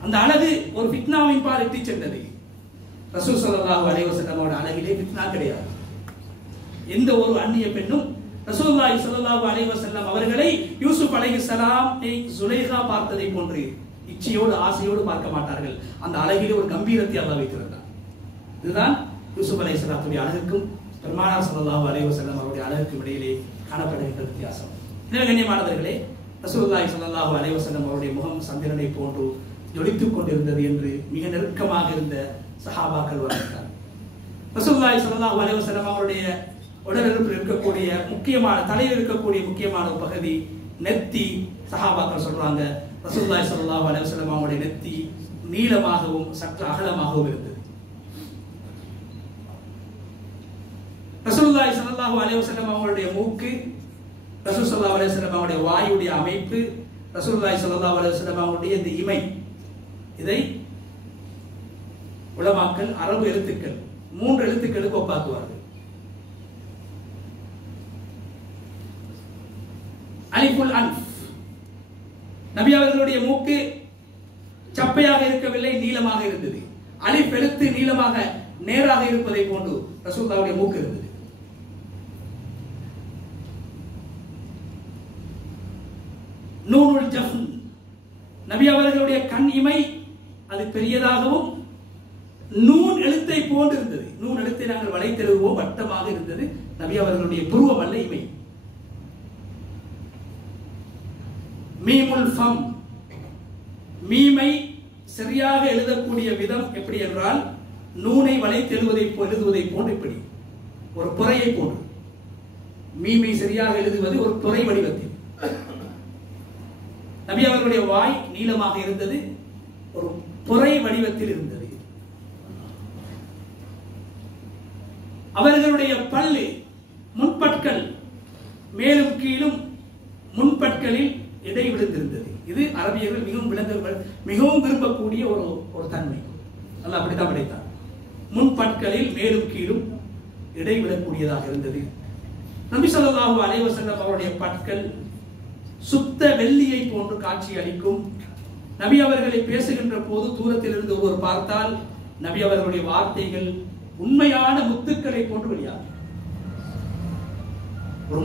அந்த அழகு ஒரு ஃபித்னாவின் பால் இட்டுச் சென்றது. ரசூல் ஸல்லல்லாஹு அலைஹி வஸல்லம் அவருடைய அழகிலே ஃபித்னா கிடையாது. எந்த ஒரு அந்நிய பெண்ணும் ரசூலுல்லாஹி ஸல்லல்லாஹு அலைஹி வஸல்லம் அவர்களை யூசுப் அலைஹிஸ்ஸலாமை சுலைஹா பார்த்ததை போன்று இச்சையோடு ஆசையோடு பார்க்க மாட்டார்கள். அந்த அழகிலே ஒரு கம்பீரத்தை அல்லாஹ் வைத்திருந்தார். இதுதான் யூசுப் அலைஹிஸ்ஸலாத்துடைய அழகுக்கும் பெருமானார் ஸல்லல்லாஹு அலைஹி வஸல்லம் அவருடைய அழகுக்கும் இடையிலே காணப்படுகின்ற வித்தியாசம். எனவே கண்ணியமானவர்களே, ரசூலுல்லாஹி ஸல்லல்லாஹு அலைஹி வஸல்லம் அவருடைய முகம் சந்திரனை போன்று ஜொலித்துக் கொண்டிருந்தது என்று மிக நெருக்கமாக இருந்த சஹாபாக்கள் வர்ணித்தார். ரசூலுல்லாஹி ஸல்லல்லாஹு அலைஹி வஸல்லம் அவருடைய உடலுறுப்பில் இருக்கக்கூடிய முக்கியமான, தலையில் இருக்கக்கூடிய முக்கியமான ஒரு பகுதி நெத்தி. சஹாபாக்கள் சொல்றாங்க, ரசூலுல்லாஹி ஸல்லல்லாஹு அலைஹி வஸல்லம் அவருடைய நெத்தி நீளமாகவும் சற்று அகலமாகவும் இருந்தது. ரசூலுல்லாஹி ஸல்லல்லாஹு அலைஹி வஸல்லம் அவங்களுடைய மூக்கு, ரசூல் ஸல்லல்லாஹு அலைஹி வஸல்லம் அவருடைய வாயுடைய அமைப்பு, ரசூலுல்லாஹி ஸல்லல்லாஹு அலைஹி வஸல்லம் அவருடைய இந்த இமை, இதை உலமாக்கள் அரபு எழுத்துக்கள் 3 எழுத்துக்களுக்கு ஒப்பாக்குவார்கள். அலிஃபுல் அன்ஃப், நபி அவர்களுடைய மூக்கு சப்பையாக இருக்கவில்லை, நீளமாக இருந்தது. அலிஃப் எழுத்து நீளமாக நேராக இருப்பதை போன்று ரசூலுல்லாஹ்வுடைய மூக்கு இருந்தது. நூனுல் ஜஃன், நபி அவர்களுடைய கண் இமை அது பெரியதாகவும் நூன் எழுத்தை போன்று இருந்தது. நூன் எழுத்தை நாங்கள் வளைத்தெழுவோம், வட்டமாக இருந்தது. நபி அவர்களுடைய புருவம் அல்ல, இமை. மீமுல் ஃபம், மீமை சரியாக எழுதக்கூடிய விதம் எப்படி என்றால் நூனை வளைத்தெழுவதை போன்று, இப்படி ஒரு புறையை போன்று. மீமை சரியாக எழுதுவது ஒரு புறை வடிவத்தில். நபி அவர்களுடைய வாய் நீளமாக இருந்தது, ஒரு புறை வடிவத்தில் இருந்தது. அவர்களுடைய பல்லு முன்பற்கள் மேலும் கீழும் முன்பற்களில் இடை விழுந்திருந்தது. இது அரபியர்கள் மிகவும் விரும்பக்கூடிய ஒரு தன்மை. அல்லாஹ் அப்படித்தான் படைத்தார். முன்பற்களில் மேலும் கீழும் இடை விழக்கூடியதாக இருந்தது. நபி ஸல்லல்லாஹு அலைஹி வஸல்லம் அவருடைய பற்கள் சுத்த வெள்ளியை போன்று காட்சி அளிக்கும். நபி அவர்களை பேசுகின்ற போது தூரத்தில் இருந்து ஒருவர் பார்த்தால் நபி அவர்களுடைய வார்த்தைகள் உண்மையான முத்துக்களை போன்று வெளியாகும். ஒரு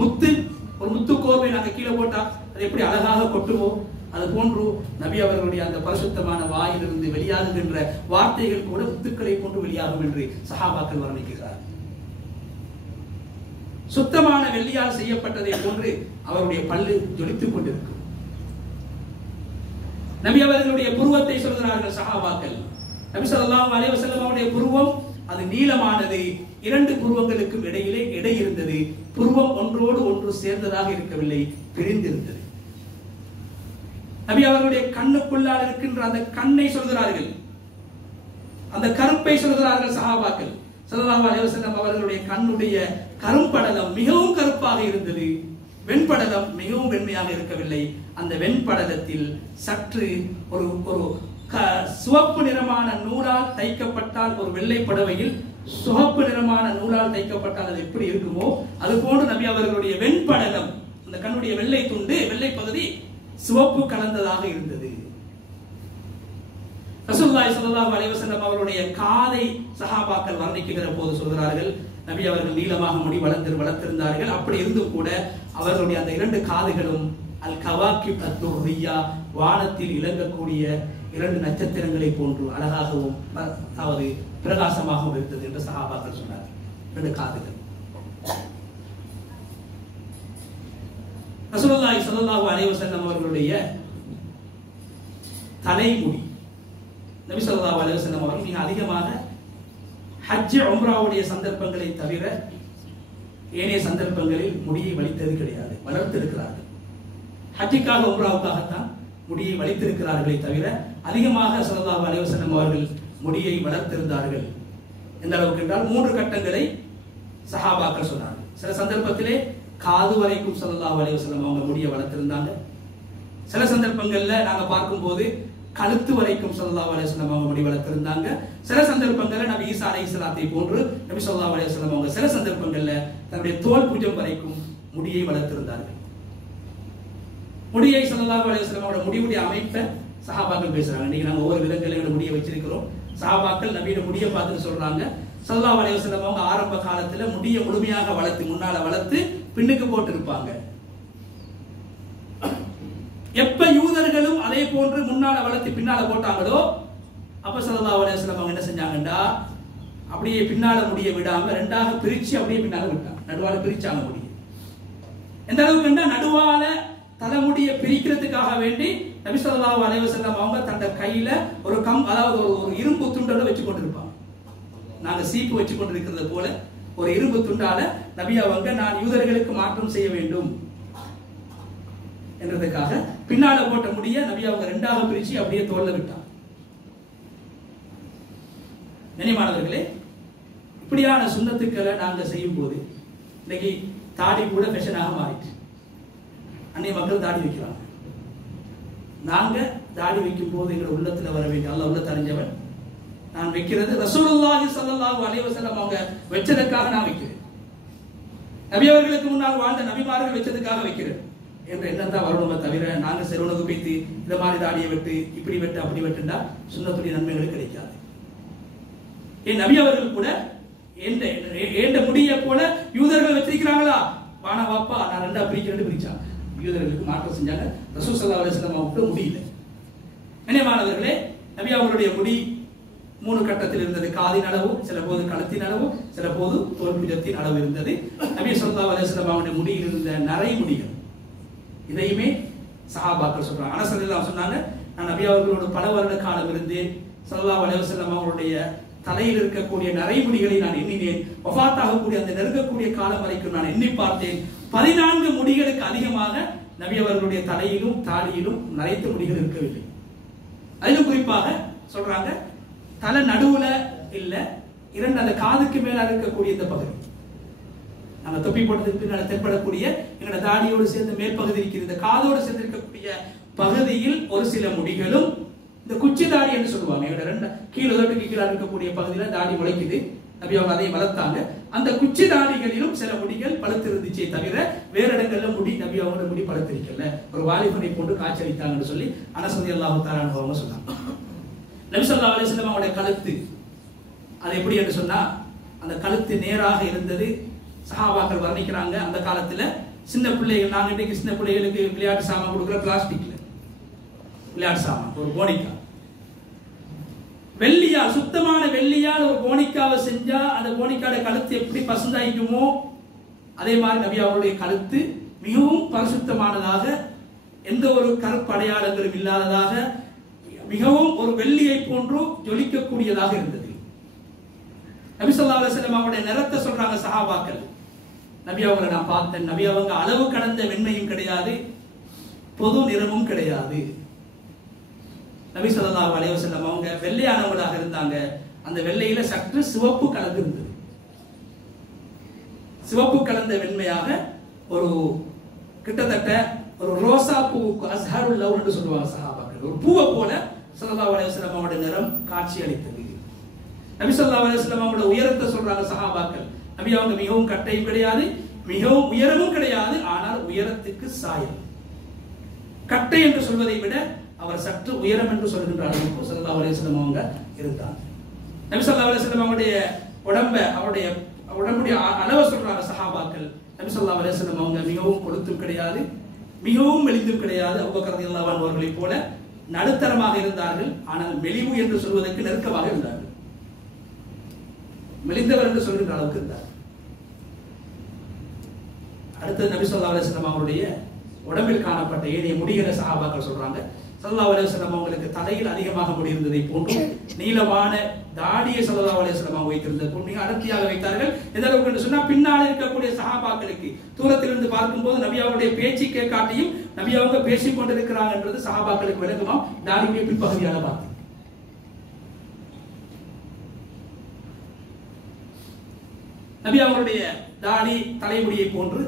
முத்து கோர்வை நாங்கள் கீழே போட்டா அது எப்படி அழகாக கொட்டுமோ அது போன்று நபி அவர்களுடைய அந்த பரிசுத்தமான வாயிலிருந்து வெளியாகுகின்ற வார்த்தைகள் கூட முத்துக்களை போன்று வெளியாகும் என்று சஹாபாக்கள் வர்ணிக்கிறார். சுத்தமான வெள்ளியால் செய்யப்பட்டதை போன்று அவருடைய பல்லு ஜொலித்துக் கொண்டிருக்கும். நபி அவர்களுடைய புருவத்தை சொல்கிறார்கள் சஹாபாக்கள். நபி ஸல்லல்லாஹு அலைஹி வஸல்லம் அவருடைய புருவம் அது நீளமானது. 2 புருவங்களுக்கும் இடையிலே இடை இருந்தது. புருவம் ஒன்றோடு ஒன்று சேர்ந்ததாக இருக்கவில்லை, பிரிந்திருந்தது. நபி அவர்களுடைய கண்ணுக்குள்ளால் இருக்கின்ற அந்த கண்ணை சொல்கிறார்கள், அந்த கருப்பை சொல்கிறார்கள் சஹாபாக்கள். ஸல்லல்லாஹு அலைஹி வஸல்லம் அவர்களுடைய கண்ணுடைய கரும்படலம் மிகவும் கருப்பாக இருந்தது. வெண்படலம் மிகவும் வெண்மையாக இருக்கவில்லை. அந்த வெண்படலத்தில் சற்று ஒரு சிவப்பு நிறமான நூலால் தைக்கப்பட்டால், ஒரு வெள்ளை புடவையில் சிவப்பு நிறமான நூலால் தைக்கப்பட்டால் அது எப்படி இருக்குமோ அது போன்று நபி அவர்களுடைய வெண்படலம், அந்த கண்ணுடைய வெள்ளை துண்டு, வெள்ளை பகுதி சிவப்பு கலந்ததாக இருந்தது. ரசூலுல்லாஹி ஸல்லல்லாஹு அலைஹி வஸல்லம் அவருடைய காதை சஹாபாக்கள் வர்ணிக்கிற போது சொல்கிறார்கள், நபி அவர்கள் நீளமாக முடி வளர்த்திருந்தார்கள். அப்படி இருந்தும் கூட அவர்களுடைய அந்த 2 காதுகளும் அல் கவாகிப் அத்-துர்ரியா, வானத்தில் இலங்கக்கூடிய 2 நட்சத்திரங்களை போன்று அழகாகவும் அதாவது பிரகாசமாகவும் இருந்தது என்று சஹாபாக்கள் சொன்னார்கள். 2 காதுகள். ரசூலுல்லாஹி ஸல்லல்லாஹு அலைஹி வஸல்லம் அவர்களுடைய தலைமுடி, நபி ஸல்லல்லாஹு அலைஹி வஸல்லம் அவர்கள் மிக அதிகமாக ஹஜ் உம்ராவுடைய சந்தர்ப்பங்களை தவிர ஏனைய சந்தர்ப்பங்களில் முடியை வலித்தது கிடையாது, வளர்த்திருக்கிறார்கள். ஹஜ்ஜுக்காக உம்ராவுக்காகத்தான் முடியை வலித்திருக்கிறார்களே தவிர அதிகமாக ஸல்லல்லாஹு அலைஹி வஸல்லம் அவர்கள் முடியை வளர்த்திருந்தார்கள். எந்த அளவுக்கு என்றால் 3 கட்டங்களை சஹாபாக்கள் சொன்னார்கள். சில சந்தர்ப்பத்திலே காது வரைக்கும் ஸல்லல்லாஹு அலைஹி வஸல்லம் அவங்க முடியை வளர்த்திருந்தாங்க. சில சந்தர்ப்பங்கள்ல நாங்க பார்க்கும்போது கழுத்து வரைக்கும் ஸல்லல்லாஹு அலைஹி வஸல்லம் அவங்க முடி வளர்த்திருந்தாங்க. சில சந்தர்ப்பங்கள்ல நபி ஈசா அலைஹிஸ்ஸலாத்தை போன்று நபி ஸல்லல்லாஹு அலைஹி வஸல்லம் அவங்க சில சந்தர்ப்பங்கள்ல தன்னுடைய தோல் பூஜம் வரைக்கும் முடியை வளர்த்திருந்தார்கள். முடியை ஸல்லல்லாஹு அலைஹி வஸல்லம் அவரோட முடிவுடைய அமைப்பை சஹாபாக்கள் பேசுறாங்க. இன்னைக்கு நாங்க ஒவ்வொரு விதங்களையும் முடியை வச்சிருக்கிறோம். சஹாபாக்கள் நபியோட முடியை பார்த்துட்டு சொல்றாங்க, ஸல்லல்லாஹு அலைஹி வஸல்லம் அவங்க ஆரம்ப காலத்துல முடியை முழுமையாக வளர்த்து முன்னால வளர்த்து பின்னுக்கு போட்டு இருப்பாங்க. எப்ப யூதர்களும் அதே போன்று முன்னால வளர்த்து பின்னால போட்டாங்களோ அப்ப ஸல்லல்லாஹு அலைஹி வஸல்லம் அவங்க என்ன செஞ்சாங்கண்டா அப்படியே பின்னால முடியை விடாம 2ஆக பிரிச்சு அப்படியே பின்னால விட்டாங்க. நடுவால பிரிச்சாங்க முடியை. எந்த அளவுக்குன்னா நடுவால தலைமுடியை பிரிக்கிறதுக்காக வேண்டி நபி ஸல்லல்லாஹு அலைஹி வஸல்லம் அவங்க தன்னுடைய கையில ஒரு அதாவது ஒரு இரும்பு துண்டோட வச்சு கொண்டிருப்பாங்க. நாங்க சீப்பு வச்சு கொண்டிருக்கிறது போல ஒரு இரும்பு துண்டால நபி அவங்க நான் யூதர்களுக்கு மாற்றம் செய்ய வேண்டும் என்றதுக்காக பின்னால போட்ட முடிய நபி அவங்க 2ஆக பிரிச்சு அப்படியே தோல்ல விட்டாங்க. கண்ணியமானவர்களே, இப்படியான சுன்னத்துக்களை நாங்கள் செய்யும் போது இன்னைக்கு தாடி கூட ஃபேஷனாக மாறிட்டு அன்னைய மக்கள் தாடி வைக்கிறாங்க. நாங்க தாடி வைக்கும் போது எங்களோட உள்ளத்துல வர வேண்டிய அல்லாஹ் உள்ள தெரிஞ்சவன், நான் வைக்கிறது ரசூலுல்லாஹி ஸல்லல்லாஹு அலைஹி வஸல்லம் அவங்க வச்சதற்காக நான் வைக்கிறேன், நபி அவர்களுக்கு முன்னால் வாழ்ந்த நபிமார்கள் வச்சதுக்காக வைக்கிறேன் என்ற எண்ணம் தான் வரணுமே தவிர நாங்க செருவனுக்கு பேத்து இந்த மாதிரி தாடியை வெட்டு இப்படி வெட்டு அப்படி வெட்டுண்டா சுன்னத்துடைய நன்மைகள் கிடைக்காது. என் நபி அவர்கள் கூட ஏண்ட முடிய போல யூதர்கள் வச்சிருக்கிறாங்களா, வானா வாப்பா நான் ரெண்டா பிரிச்சாங்க. யூதர்களுக்கு மாற்றம் செஞ்சாங்க. ரசூல் ஸல்லல்லாஹு அலைஹி வஸல்லம் விட்டு முடியல. கண்ணியமானவர்களே, நபி அவர்களுடைய முடி 3 கட்டத்தில் இருந்தது. காதின் அளவு, சில போது கழுத்தின் அளவு, சில போது தோள்புஜத்தின் அளவு இருந்தது. நபி ஸல்லல்லாஹு அலைஹி வஸல்லம் அவருடைய முடியில் இருந்த நரை முடிகள் இதையுமே சஹாபாக்கள் சொல்றாங்க. அனஸ் ரலியல்லாஹு அன்ஹு சொன்னாங்க, நான் நபி அவர்களோடு பல வருட காலம் இருந்தேன். ஸல்லல்லாஹு அலைஹி வஸல்லம் அவருடைய தலையில் இருக்கக்கூடிய நரைமுடிகளை நான் எண்ணினேன். வஃபாத்தாகக்கூடிய அந்த நெருங்கக்கூடிய காலம் வரைக்கும் நான் எண்ணி பார்த்தேன். 14 முடிகளுக்கு அதிகமாக நபி அவர்களுடைய தலையிலும் தாடியிலும் நரைத்த முடிகள் இருக்கவில்லை. அதிலும் குறிப்பாக சொல்றாங்க, தலை நடுவுல இல்ல, அந்த காதுக்கு மேல இருக்கக்கூடிய இந்த பகுதி, நம்ம தொப்பி போட்டதுக்கு பின்னால தென்படக்கூடிய எங்களோட தாடியோடு சேர்ந்த மேல் பகுதி இருக்கிற இந்த காதோடு சேர்ந்து இருக்கக்கூடிய பகுதியில் ஒரு சில முடிகளும், இந்த குச்சி தாடி என்று சொல்லுவாங்க, எங்களோட கீழே கீழே இருக்கக்கூடிய பகுதியில தாடி முளைக்குது. நபி அவங்க அதை வளர்த்தாங்க. அந்த குச்சி தாடிகளிலும் சில முடிகள் பழுத்து இருந்துச்சே தவிர வேற இடங்கள்ல முடி நபி அவங்களோட முடி பழுத்திருக்கல. ஒரு வாலிபனை போட்டு காய்ச்சலித்தாங்கன்னு சொல்லி அனஸ் ரலியல்லாஹு தஆலா அவங்க சொன்னாங்க. நபி ஸல்லல்லாஹு அலைஹி வஸல்லம் அவருடைய கழுத்து அது எப்படி என்று சொன்னா, அந்த கழுத்து நேராக இருந்தது. சஹாபாக்கள் வர்ணிக்கிறாங்க, அந்த காலத்துல சின்ன பிள்ளைகள், நாங்க இன்னைக்கு சின்ன பிள்ளைகளுக்கு விளையாட்டு சாமான் கொடுக்குற பிளாஸ்டிக்ல விளையாட்டு சாமான், ஒரு போனிக்கா, வெள்ளியால், சுத்தமான வெள்ளியால் ஒரு போனிக்காவை செஞ்சா அந்த போனிக்காட கழுத்து எப்படி பசுந்தாய்க்குமோ அதே மாதிரி நபி அவருடைய கழுத்து மிகவும் பரிசுத்தமானதாக, எந்த ஒரு கருப்பு அடையாளங்களும் இல்லாததாக, மிகவும் ஒரு வெள்ளியை போன்று ஜொலிக்கக்கூடியதாக இருந்தது. நபி ஸல்லல்லாஹு அலைஹி வஸல்லம் அவருடைய நிறத்தை சொல்றாங்க சஹாபாக்கள், நபி அவங்களை நான் பார்த்தேன், நபி அவங்க அளவு கடந்த வெண்மையும் கிடையாது, பொது நிறமும் கிடையாது. நபி ஸல்லல்லாஹு அலைஹி வஸல்லம் அவங்க வெள்ளையானவங்களாக இருந்தாங்க. அந்த வெள்ளையில சற்று சிவப்பு கலந்து இருந்தது. சிவப்பு கலந்த வெண்மையாக, ஒரு கிட்டத்தட்ட ஒரு ரோசா பூவுக்கு அஸ்ஹருல் லவ் என்று சொல்லுவாங்க சஹாபாக்கள், ஒரு பூவை போல ஸல்லல்லாஹு அலைஹி வஸல்லம் அவருடைய நிறம் காட்சி அளித்தது. நபி ஸல்லல்லாஹு அலைஹி வஸல்லம் அவருடைய உயரத்தை சொல்றாங்க சஹாபாக்கள், நபி அவங்க மிகவும் கட்டையும் கிடையாது, மிகவும் உயரமும் கிடையாது, ஆனால் உயரத்துக்கு சாயம். கட்டை என்று சொல்வதை விட அவர் சற்று உயரம் என்று சொல்கின்ற அளவுக்கு ஸல்லல்லாஹு அலைஹி வஸல்லம் அவங்க இருந்தாங்க. நபி ஸல்லல்லாஹு அலைஹி வஸல்லம் அவருடைய அவருடைய உடம்புடைய அளவை சொல்றாங்க சஹாபாக்கள். நபி ஸல்லல்லாஹு அலைஹி வஸல்லம் அவங்க மிகவும் கொழுத்தும் கிடையாது, மிகவும் மெலிந்தும் கிடையாது. அபூபக்கர் ரலியல்லாஹு அன்ஹு அவர்களைப் போல நடுத்தரமாக இருந்தார்கள். ஆனால் மெலிவு என்று சொல்வதற்கு நெருக்கமாக இருந்தார்கள், மெலிந்தவர் என்று சொல்கின்ற அளவுக்கு இருந்தார். அடுத்தது நபி ஸல்லல்லாஹு அலைஹி வஸல்லம் அவருடைய உடம்பில் காணப்பட்ட ஏனைய முடிகளை சஹாபாக்கள் சொல்றாங்க. ஸல்லல்லாஹு அலைஹி வஸல்லம் அவங்களுக்கு தலையில் அதிகமாக முடி இருந்ததை போன்று நீளமான தாடியை ஸல்லல்லாஹு அலைஹி வஸல்லம் அவங்க வைத்திருந்தது மிக அடர்த்தியாக வைத்தார்கள். எந்த அளவுக்கு என்று சொன்னா, பின்னால் இருக்கக்கூடிய சஹாபாக்களுக்கு தூரத்திலிருந்து பார்க்கும்போது நபி அவருடைய பேச்சுக்கே காட்டியும் நபி அவங்க பேசிக் கொண்டிருக்கிறாங்க என்றது சஹாபாக்களுக்கு விளங்குமா, தாடியுடைய பின்பகுதியாக பார்த்து. நபி அவருடைய தாடி தலைமுடியை போன்று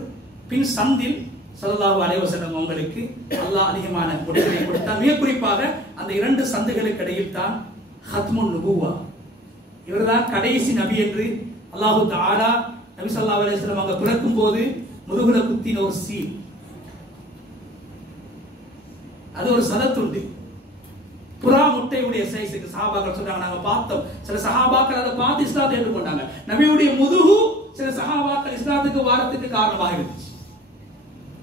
பின் சந்தில் ஸல்லல்லாஹு அலைஹி வஸல்லம் அவங்களுக்கு அல்லாஹ் அதிகமான முடிகளை கொடுத்தார். மிக குறிப்பாக அந்த 2 சந்துகளுக்கு இடையில் தான் ஹத்முன் நுபுவா, இவர்தான் கடைசி நபி என்று அல்லாஹ் தஆலா நபி ஸல்லல்லாஹு அலைஹி வஸல்லம் அவங்க பிறக்கும் போது முதுகுல குத்தின ஒரு சீல், அது ஒரு சதத்துண்டு, புறா முட்டையுடைய சைஸுக்கு சஹாபாக்கள் சொல்றாங்க. நாங்க பார்த்தோம், சில சஹாபாக்கள் அதை பார்த்து இஸ்லாத்தை ஏற்றுக்கொண்டாங்க. நபியுடைய முதுகு சில சஹாபாக்கள் இஸ்லாத்துக்கு வாரத்துக்கு காரணமாக இருந்துச்சு.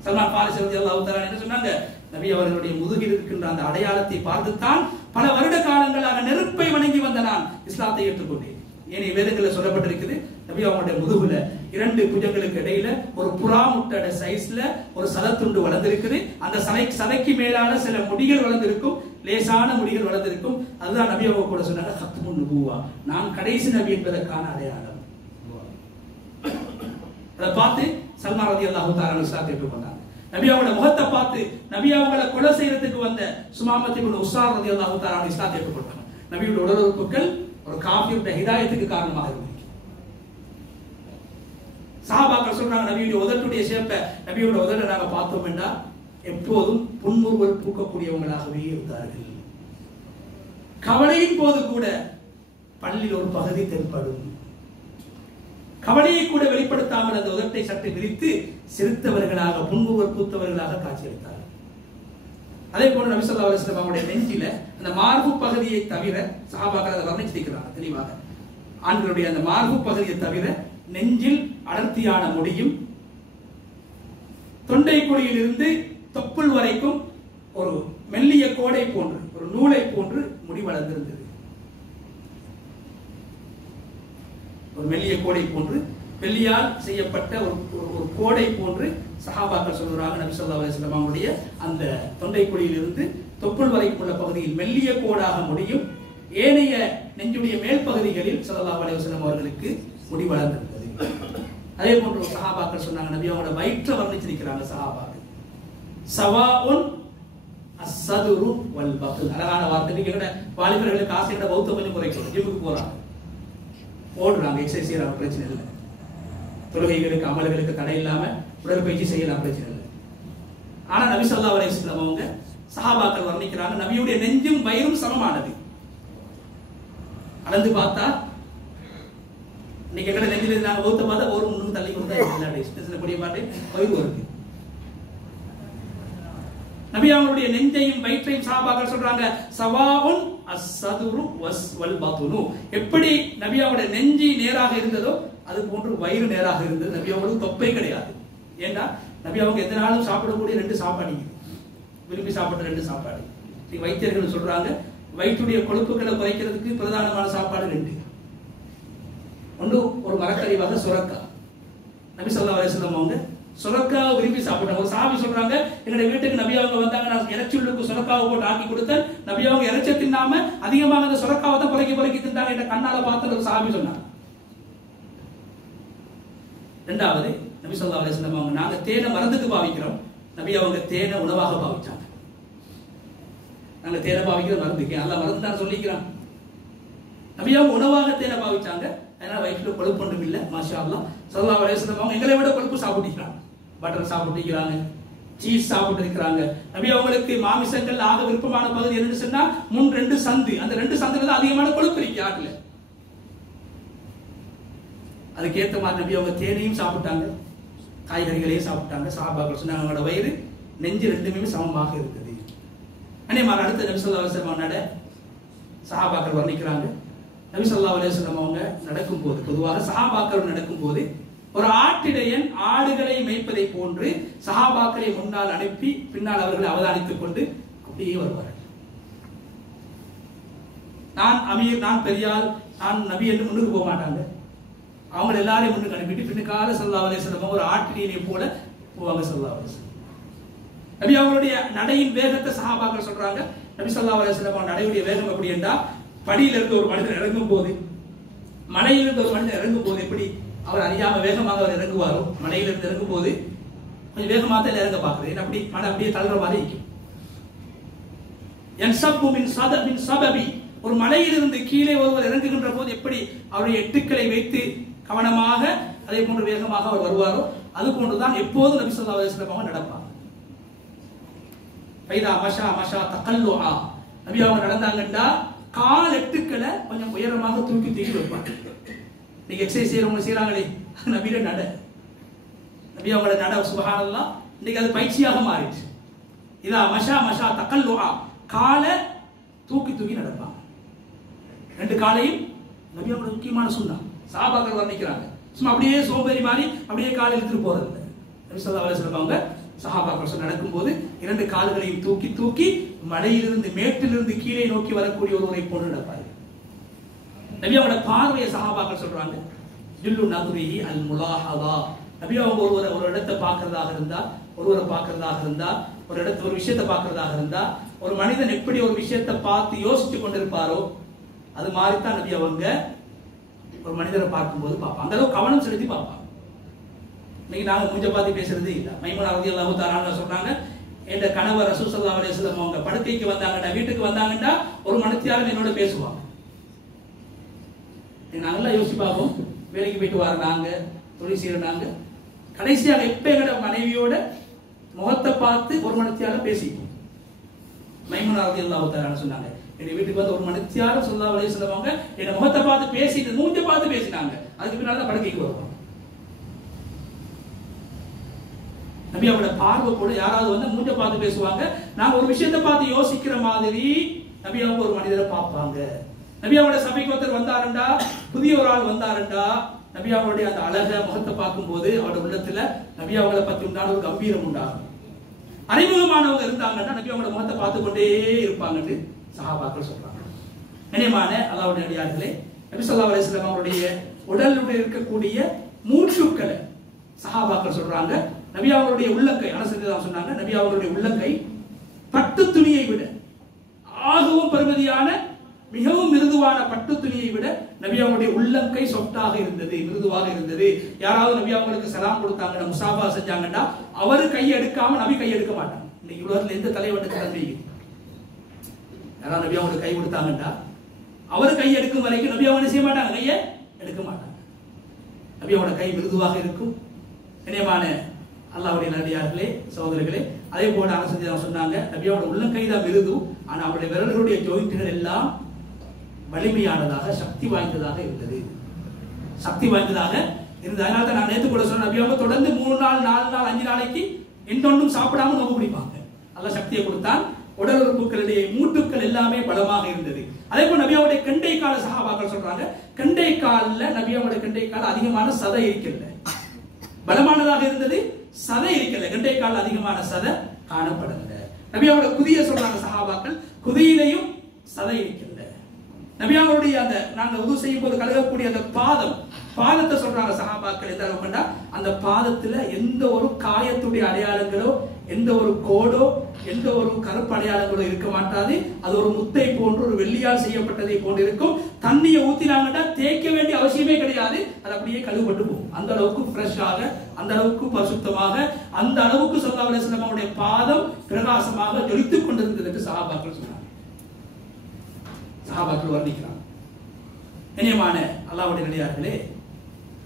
சல்மான் ஃபாரிஸி ரலியல்லாஹு தஆலா என்ன சொன்னாங்க, நபி அவர்களுடைய முதுகில் இருக்கின்ற அந்த அடையாளத்தை பார்த்துத்தான் பல வருட காலங்களாக நெருப்பை வணங்கி வந்த நான் இஸ்லாத்தை ஏற்றுக்கொண்டேன். ஏனைய வேதங்களில் சொல்லப்பட்டிருக்குது, நபி அவங்களுடைய முதுகுல 2 புஜங்களுக்கு இடையில ஒரு புறா முட்டோட சைஸ்ல ஒரு சதத்துண்டு வளர்ந்திருக்குது. அந்த சதைக்கு மேலான சில முடிகள் வளர்ந்திருக்கும், லேசான முடிகள் வளர்ந்திருக்கும். அதுதான் நபி அவங்க கூட சொன்னாங்க, ஹத்முன் நுபுவா, நான் கடைசி நபி என்பதற்கான அடையாளம். அதை பார்த்து சல்மான் ரலியல்லாஹு தஆலா இஸ்லாத்தை ஏற்றுக்கொண்டாங்க. நபி அவங்களோட முகத்தை பார்த்து நபி அவங்களை கொலை செய்யறதுக்கு வந்த சுமாமத் இப்னு உஸார் ரலியல்லாஹு தஆலா இஸ்லாத்தை ஏற்றுக்கொண்டாங்க. நபியோட உடல் உறுப்புகள் ஒரு காஃபிருடைய ஹிதாயத்துக்கு காரணமாக இருக்கு. சஹாபாக்கள் சொல்றாங்க, நபியுடைய உதட்டுடைய ஷேப்பை, நபியோட உதட்டை நாங்க பார்த்தோம் என்றால் எப்போதும் புன்முறுவல் பூக்கக்கூடியவங்களாகவே இருந்தார்கள். கவலையின் போது கூட பல்லில் ஒரு பகுதி தென்படும். கவலையை கூட வெளிப்படுத்தாமல் அந்த உதட்டை சற்று விரித்து சிரித்தவர்களாக புன்முறுவல் பூத்தவர்களாக காட்சியளித்தார்கள். அதே போல நபி ஸல்லல்லாஹு அலைஹி வஸல்லம் அவருடைய நெஞ்சில அந்த மார்பு பகுதியை தவிர, சஹாபாக்கள் அதை வர்ணிச்சிருக்கிறாங்க தெளிவாக, ஆண்களுடைய அந்த மார்பு பகுதியை தவிர நெஞ்சில் அடர்த்தியான முடியும், தொண்டை குழியில் இருந்து தொப்புள் வரைக்கும் ஒரு மெல்லிய கோடை போன்று, ஒரு நூலை போன்று முடி வளர்ந்திருந்தது. ஒரு மெல்லிய கோடை போன்று, வெள்ளியால் செய்யப்பட்ட ஒரு கோடை போன்று சஹாபாக்கள் சொல்றாங்க, நபி ஸல்லல்லாஹு அலைஹி வஸல்லம் அவருடைய அந்த தொண்டை குழியில் இருந்து தொப்புள் வரைக்கும் உள்ள பகுதியில் மெல்லிய கோடாக முடியும், ஏனைய நெஞ்சுடைய மேல் பகுதிகளில் ஸல்லல்லாஹு அலைஹி வஸல்லம் அவர்களுக்கு முடி வளர்ந்திருந்தது. அதே போன்று சஹாபாக்கள் சொன்னாங்க, நபி அவங்களோட வயிற்றை வர்ணிச்சிருக்கிறாங்க சஹாபாக்கள், சவாஉன் அஸ்ஸதுரு வல் பத்ன். அழகான வார்த்தை. நீங்க வாலிபர்களுக்கு ஆசையோட பௌத்த கொஞ்சம் குறைக்கும், ஜிம்முக்கு போறாங்க, ஓடுறாங்க, எக்ஸசைஸ் செய்யறாங்க, பிரச்சனை இல்லை. தொழுகைகளுக்கு அமல்களுக்கு தடை இல்லாம உடற்பயிற்சி செய்யலாம், பிரச்சனை இல்லை. ஆனா நபி ஸல்லல்லாஹு அலைஹி வஸல்லம் அவங்க சஹாபாக்கள் வர்ணிக்கிறாங்க, நபியுடைய நெஞ்சும் வயிறும் சமமானது. அளந்து பார்த்தா இன்னைக்கு எங்கட நெஞ்சில நாங்க பௌத்த பார்த்தா ஒரு முன்னுக்கு தள்ளி கொடுத்தா கூடிய பாட்டு வயிறு வருது. நபி அவங்களுடைய நெஞ்சையும் வயிற்றையும் சஹாபாக்கள் சொல்றாங்க, சவாஉன் அஸ்ஸதுரு வல் பத்னு. எப்படி நபி அவங்களுடைய நெஞ்சி நேராக இருந்ததோ அது போன்று வயிறு நேராக இருந்தது. நபி அவங்களுக்கு தொப்பை கிடையாது. ஏன்னா நபி அவங்க எந்த நாளும் சாப்பிடக்கூடிய 2 சாப்பாடு, விரும்பி சாப்பிட்ட 2 சாப்பாடு. வைத்தியர்கள் சொல்றாங்க, வயிற்றுடைய கொழுப்புகளை குறைக்கிறதுக்கு பிரதானமான சாப்பாடு 2. ஒன்று ஒரு மரக்கறி வகை சுரக்காய். நபி ஸல்லல்லாஹு அலைஹி வஸல்லம் அவங்க சுரக்காவை விரும்பி சாப்பிட்டாங்க. ஒரு சாபி சொல்றாங்க, என்னுடைய வீட்டுக்கு நபி அவங்க வந்தாங்க, நான் இறைச்சியுள்ளுக்கு சுரக்காவை போட்டு ஆக்கி கொடுத்தேன், நபி அவங்க இறைச்சி தின்னாம அதிகமாக அந்த சுரக்காவை தான் பொறுக்கி தின்றாங்க என்ற கண்ணால பார்த்து ஒரு சாபி சொன்னாங்க. இரண்டாவது, நபி ஸல்லல்லாஹு அலைஹி வஸல்லம் அவங்க, நாங்க தேனை மருந்துக்கு பாவிக்கிறோம், நபி அவங்க தேனை உணவாக பாவிச்சாங்க. நாங்க தேனை பாவிக்கிற மருந்துக்கு அல்லாஹ் மருந்து தான் சொல்லிக்கிறான், நபி அவங்க உணவாக தேனை பாவிச்சாங்க. அதனால வயிற்றுல கொழுப்பு ஒன்றும் இல்லை, மாஷா அல்லாஹ். ஸல்லல்லாஹு அலைஹி வஸல்லம் அவங்க எங்களை விட கொழுப்பு சாப்பிட்டுக்கிறாங்க, பட்டர் சாப்பிட்டுக்கிறாங்க, சீஸ் சாப்பிட்டு இருக்கிறாங்க. நபி அவங்களுக்கு மாமிசங்கள் ஆக விருப்பமான பகுதி என்னன்னு சொன்னா 2 சந்து. அந்த 2 சந்துல தான் அதிகமான கொழுப்பு இருக்கு ஆட்டுல. அதுக்கேற்ற மாதிரி நபி அவங்க தேனையும் சாப்பிட்டாங்க, காய்கறிகளையும் சாப்பிட்டாங்க. சஹாபாக்கள் சொன்னாங்க, அவங்களோட வயிறு நெஞ்சு 2மே சமமாக இருக்குது. அன்னைமார் அடுத்த நபி ஸல்லல்லாஹு அலைஹி வஸல்லம் சஹாபாக்கள் வர்ணிக்கிறாங்க, நபி ஸல்லல்லாஹு அலைஹி வஸல்லம் அவங்க நடக்கும் போது, பொதுவாக சஹாபாக்கள் நடக்கும் போது ஒரு ஆட்டிடையன் ஆடுகளை மேய்ப்பதை போன்று சஹாபாக்களை முன்னால் அனுப்பி பின்னால் அவர்களை அவதானித்துக் கொண்டு அப்படியே வருவார்கள். நான் அமீர், நான் பெரியாள், நான் நபி என்று முன்னுக்கு போக மாட்டாங்க. அவங்க எல்லாரையும் முன்னுக்கு அனுப்பிட்டு பின்னுக்கால ஸல்லல்லாஹு அலைஹி வஸல்லம் ஒரு ஆட்டிடையனை போல போவாங்க. ஸல்லல்லாஹு அலைஹி வஸல்லம் நபி அவங்களுடைய நடையின் வேகத்தை சஹாபாக்கள் சொல்றாங்க, நபி ஸல்லல்லாஹு அலைஹி வஸல்லம் நடையுடைய வேகம் எப்படி என்றா, படியிலிருந்து ஒரு மனிதர் இறங்கும் போது, மலையிலிருந்து ஒரு மனிதர் இறங்கும் போது எப்படி அவர் அறியாம வேகமாக அவர் இறங்குவாரோ, மலையிலிருந்து இறங்கும் போது கொஞ்சம் வேகமாக தான் இறங்க பார்க்குறது, அப்படி மழை அப்படியே தள்ளுற மாதிரி இருக்கும். ஒரு மலையிலிருந்து கீழே ஒருவர் இறங்குகின்ற போது எப்படி அவருடைய எட்டுக்களை வைத்து கவனமாக அதே போன்று வேகமாக அவர் வருவாரோ அது போன்றுதான் எப்போதும் நபி ஸல்லல்லாஹு அலைஹி வஸல்லம் நடப்பாங்க. பைதா மஷா மஷா தகல்லுஆ, நபி அவங்க நடந்தாங்கண்டா கால் எட்டுக்களை கொஞ்சம் உயரமாக தூக்கி வைப்பாங்க. நீங்க எக்ஸசைஸ் செய்யறவங்க செய்யறாங்களே, நபியோட நட, நபி அவங்களோட நட சுப்ஹானல்லாஹ் இன்னைக்கு அது பயிற்சியாக மாறிடுச்சு. இதா மஷா மஷா தகல்லுஆ, காலை தூக்கி நடப்பாங்க. 2 காலையும் நபி அவங்களோட முக்கியமான சுன்னா. சஹாபாக்கள் வர்ணிக்கிறாங்க, சும்மா அப்படியே சோம்பேறி மாதிரி அப்படியே காலை எடுத்துட்டு போறது இல்லை. நபி ஸல்லல்லாஹு அலைஹி வஸல்லம் அவங்க சஹாபாக்கள் நடக்கும்போது 2 கால்களையும் தூக்கி மலையிலிருந்து மேட்டிலிருந்து கீழே நோக்கி வரக்கூடிய ஒருவரை போன்று நடப்பார்கள். நபி அவங்களோட பார்வையை சஹாபாக்கள் சொல்றாங்க, ஜுல்லு நதுரிஹி அல் முலாஹதா. நபி அவங்க ஒரு இடத்தை பார்க்கறதாக இருந்தா, ஒருவரை பார்க்கறதாக இருந்தா, ஒரு விஷயத்தை பார்க்கறதாக இருந்தா, ஒரு மனிதன் எப்படி ஒரு விஷயத்தை பார்த்து யோசிச்சு கொண்டிருப்பாரோ அது மாதிரிதான் நபி அவங்க ஒரு மனிதரை பார்க்கும்போது பார்ப்பாங்க. அந்த அளவு கவனம் செலுத்தி பார்ப்பாங்க. இன்னைக்கு நாங்க மூஞ்ச பார்த்து பேசுறதே இல்லை. மைமூனா ரலியல்லாஹு தஆலா சொல்றாங்க, என்ற கணவர் ரசூல் ஸல்லல்லாஹு அலைஹி வஸல்லம் அவங்க படுக்கைக்கு வந்தாங்கன்னா, வீட்டுக்கு வந்தாங்கன்னா ஒரு மனுஷியாலும் என்னோட பேசுவாங்க. நாங்கெல்லாம் யோசிச்சு பார்ப்போம், வேலைக்கு போயிட்டு வர நாங்க, தொழில் செய்யற நாங்க, கடைசியாக எப்ப எங்களோட மனைவியோட முகத்தை பார்த்து ஒரு மணித்தியால பேசிப்போம். மைமுனா ரலியல்லாஹு தஆலா சொன்னாங்க, என் வீட்டுக்கு வந்து ஒரு மணித்தியால ஸல்லல்லாஹு அலைஹி வஸல்லம் என்ன முகத்தை பார்த்து பேசிட்டு மூஞ்ச பார்த்து பேசினாங்க. அதுக்கு பின்னால தான் படுக்கைக்கு வருவாங்க. நபியோட பார்வை கூட யாராவது வந்து மூஞ்ச பார்த்து பேசுவாங்க. நாங்க ஒரு விஷயத்தை பார்த்து யோசிக்கிற மாதிரி நபியாவுக்கு ஒரு மனிதரை பார்ப்பாங்க. நபியாவோட சபைக்கு ஒருத்தர் வந்தாருண்டா, புதிய ஒரு ஆள் வந்தாருண்டா, நபியாவுடைய அந்த அழக முகத்தை பார்க்கும் போது அவருடைய உள்ளத்துல நபியாவுகளை பத்தி உண்டான ஒரு கம்பீரம் உண்டாகும். அறிமுகமானவங்க இருந்தாங்கன்னா நபியாவோட முகத்தை பார்த்து கொண்டே இருப்பாங்கன்னு சஹாபாக்கள் சொல்றாங்க. கண்ணியமான அல்லாஹ்வுடைய அடியார்களே, நபி ஸல்லல்லாஹு அலைஹி வஸல்லம் அவருடைய உடலில் இருக்கக்கூடிய மூச்சுக்களை சஹாபாக்கள் சொல்றாங்க, நபி அவருடைய உள்ளங்கை, அனஸ் சொன்னாங்க, நபி அவருடைய உள்ளங்கை பட்டு துணியை விட ஆகவும் பெருமதியான மிகவும் மிருதுவான பட்டு துணியை விட நபி அவருடைய உள்ளங்கை சொட்டாக இருந்தது, மிருதுவாக இருந்தது. யாராவது நபி அவங்களுக்கு சலாம் கொடுத்தாங்கன்னா, முசாபா செஞ்சாங்கன்னா அவரு கையை எடுக்காம நபி கையை எடுக்க மாட்டாங்க. இன்னைக்கு உலகத்துல எந்த தலைவனுக்கு நன்றி? யாராவது நபி அவங்களுக்கு கை கொடுத்தாங்கன்னா அவரு கை எடுக்கும் வரைக்கும் நபி அவங்க செய்ய மாட்டாங்க, கையை எடுக்க மாட்டாங்க. நபி அவரோட கை மிருதுவாக இருக்கும். இணையமான அல்லாஹ்வுடைய நல்லடியார்களே, சகோதரர்களே, அதே போல அரசு சொன்னாங்க, நபியோட உள்ளங்கை தான் மிருது, ஆனா அவருடைய விரல்களுடைய ஜோயின்ட்டுகள் எல்லாம் வலிமையானதாக, சக்தி வாய்ந்ததாக இருந்தது. சக்தி வாய்ந்ததாக இருந்தது. அதனால தான் நான் நேற்று கூட சொன்ன, நபியோட தொடர்ந்து 3 நாள் 4 நாள் 5 நாளைக்கு இன்னொன்றும் சாப்பிடாம நோம்பு பிடிப்பாங்க. நல்ல சக்தியை கொடுத்தான். உடல் உறுப்புகளுடைய மூட்டுக்கள் எல்லாமே பலமாக இருந்தது. அதே போல நபியோடைய கெண்டை கால சஹாபாக்கள் சொல்றாங்க, கெண்டை கால்ல நபியோட கெண்டை கால் அதிகமான சதை இருக்கல, பலமானதாக இருந்தது, சதை இருக்கல, கெண்டை கால் அதிகமான சதை காணப்படல. நபியோட குதிய சொல்றாங்க சஹாபாக்கள், குதியிலையும் சதை இருக்கல. நபியாவுடைய அந்த நாங்க உது செய்யும் போது கழுகக்கூடிய அந்த பாதத்தை சொல்றாங்க சஹாபாக்கள், எந்த அளவுக்குண்டா அந்த பாதத்துல எந்த ஒரு காயத்துடைய அடையாளங்களோ, எந்த ஒரு கோடோ, எந்த ஒரு கருப்பு அடையாளங்களோ இருக்க மாட்டாது. அது ஒரு முத்தை போன்று, ஒரு வெள்ளியால் செய்யப்பட்டதை போன்று இருக்கும். தண்ணியை ஊத்தினாங்கன்னா தேய்க்க வேண்டிய அவசியமே கிடையாது, அது அப்படியே கழுவப்பட்டு போகும். அந்த அளவுக்கு ஃப்ரெஷ்ஷாக, அந்த அளவுக்கு பரிசுத்தமாக, அந்த அளவுக்கு ஸல்லல்லாஹு அலைஹி வஸல்லம் அவருடைய பாதம் பிரகாசமாக ஜொலித்துக் கொண்டிருந்தது என்று சஹாபாக்கள் சொன்னாங்க. சஹாபாக்கள் வர்ணிக்கிறாங்க. இனியமான அல்லாஹ்வுடைய நல்லடியார்களே,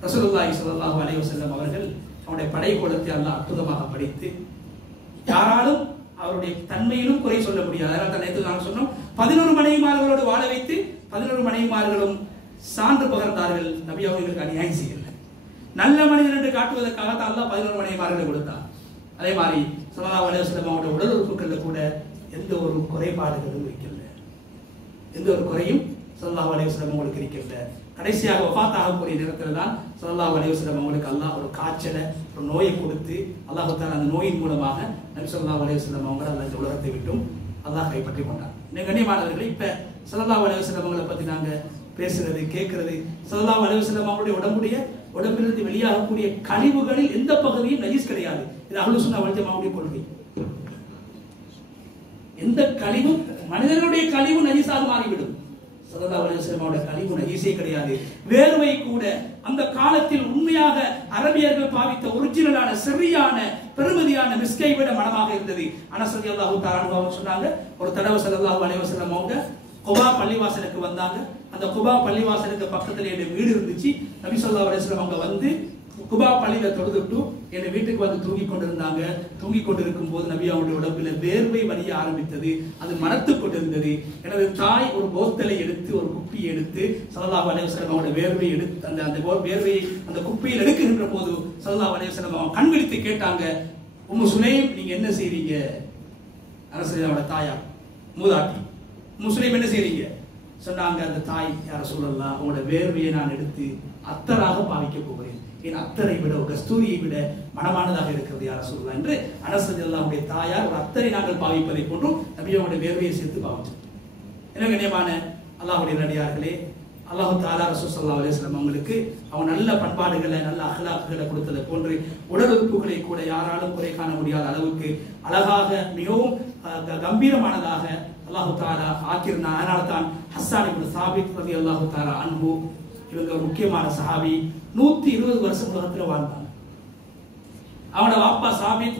ரசூலுல்லாஹி ஸல்லல்லாஹு அலைஹி வஸல்லம் அவர்கள் அவருடைய படைகோலத்தை அல்லாஹ் அற்புதமாக படித்து யாராலும் அவருடைய தன்மையிலும் குறை சொல்ல முடியாது. அதனால தான் நேற்று நான் சொன்னோம், 11 மனைவிமார்களோடு வாழ வைத்து 11 மனைவிமார்களும் சான்று பகர்ந்தார்கள், நபி அவர்களுக்கு அநியாயம் செய்யல. நல்ல மனிதன் என்று காட்டுவதற்காக தான் அல்லாஹ் 11 மனைவிமார்களை கொடுத்தார். அதே மாதிரி ஸல்லல்லாஹு அலைஹி வஸல்லம் அவருடைய உடல் உறுப்புகள்ல கூட எந்த ஒரு குறைபாடுகளும் இருக்கல, எந்த ஒரு குறையும் ஸல்லல்லாஹு அலைஹி வஸல்லம் அவங்களுக்கு இருக்கல. கடைசியாக வஃபாத் ஆகக்கூடிய நேரத்தில் தான் ஸல்லல்லாஹு அலைஹி வஸல்லம் அவங்களுக்கு அல்லாஹ் ஒரு காய்ச்சலை, ஒரு நோயை கொடுத்து அல்லாஹ் தஆலா அந்த நோயின் மூலமாக நபி ஸல்லல்லாஹு அலைஹி வஸல்லம் அவங்களை அல்லாஹ் இந்த உலகத்தை விட்டும் அல்லாஹ் கைப்பற்றி கொண்டார். கண்ணியமானவர்களே, இப்ப ஸல்லல்லாஹு அலைஹி வஸல்லம் அவங்களை பத்தி நாங்க பேசுறது, கேட்கிறது, ஸல்லல்லாஹு அலைஹி வஸல்லம் அவங்களுடைய உடம்பிலிருந்து வெளியாகக்கூடிய கழிவுகளில் எந்த பகுதியும் நஜீஸ் கிடையாது. இது அஹ்லுஸ் சுன்னah வல் ஜமாஅவுடைய கொள்கை. எந்த கழிவும், மனிதனுடைய கழிவு நஜீஸாக மாறிவிடும். ஸல்லல்லாஹு அலைஹி வஸல்லம் அவருடைய கழிவு நஜீஸே கிடையாது. வேர்வை கூட அந்த காலத்தில் உண்மையாக அரபியர்கள் பாவித்த ஒரிஜினலான சரியான பெருமதியான மிஸ்கை விட மனமாக இருந்தது. அனஸ் ரலியல்லாஹு தஆலா அன்ஹு சொன்னாங்க, ஒரு தடவை ஸல்லல்லாஹு அலைஹி வஸல்லம் அவங்க குபா பள்ளிவாசலுக்கு வந்தாங்க. அந்த குபா பள்ளிவாசலுக்கு பக்கத்துல என் வீடு இருந்துச்சு. நபி ஸல்லல்லாஹு அலைஹி வஸல்லம் அவங்க வந்து குபா பள்ளியில தொழுதுட்டு என் வீட்டுக்கு வந்து தூங்கி கொண்டிருந்தாங்க. தூங்கி கொண்டிருக்கும் போது நபி அவருடைய உடம்புல வேர்வை வலிய ஆரம்பித்தது, அது மனத்து கொண்டிருந்தது. எனது தாய் ஒரு போத்தலை எடுத்து, ஒரு குப்பியை எடுத்து ஸல்லல்லாஹு அலைஹி வஸல்லம் அவருடைய வேர்வை எடுத்து அந்த வேர்வையை அந்த குப்பியில் எடுக்கின்ற போது ஸல்லல்லாஹு அலைஹி வஸல்லம் அவங்க கண் விழித்து கேட்டாங்க, உம்மு சுலைம், நீங்க என்ன செய்றீங்க? அரசரோட தாயா, மூதாட்டி உம்மு சுலைம் என்ன செய்றீங்க சொன்னாங்க. அந்த தாய், யா ரசூலல்லாஹ், உங்களோட வேர்வையை நான் எடுத்து அத்தராக பாவிக்க போகிறேன், என் அத்தரை விட, கஸ்தூரியை விட மனமானதாக இருக்கிறது யா ரசூலல்லாஹ் என்று அனஸ் ரலியல்லாஹுடைய தாயார் ஒரு அத்தரை நாங்கள் பாவிப்பதை போன்று நபியோட வேர்வையை சேர்த்து பாவிச்சோம். எனவே கண்ணியமான அல்லாஹ்வுடைய நல்லடியார்களே, அல்லாஹ் தஆலா ரசூல் ஸல்லல்லாஹு அலைஹி வஸல்லம் அவங்களுக்கு அவங்க நல்ல பண்பாடுகளை, நல்ல அக்லாக்குகளை கொடுத்ததை போன்று உடல் உறுப்புகளை கூட யாராலும் குறை காண முடியாத அளவுக்கு அழகாக, மிகவும் கம்பீரமானதாக அல்லாஹ் தஆலா ஆக்கியிருந்தார். அதனால தான் ஹஸ்ஸான் இப்னு சாபித் ரலியல்லாஹு தஆலா அன்ஹு, இவங்க ஒரு முக்கியமான சஹாபி, 120 வருஷம் உலகத்துல வாழ்ந்தாங்க. அவனோட வாப்பா சாபித்,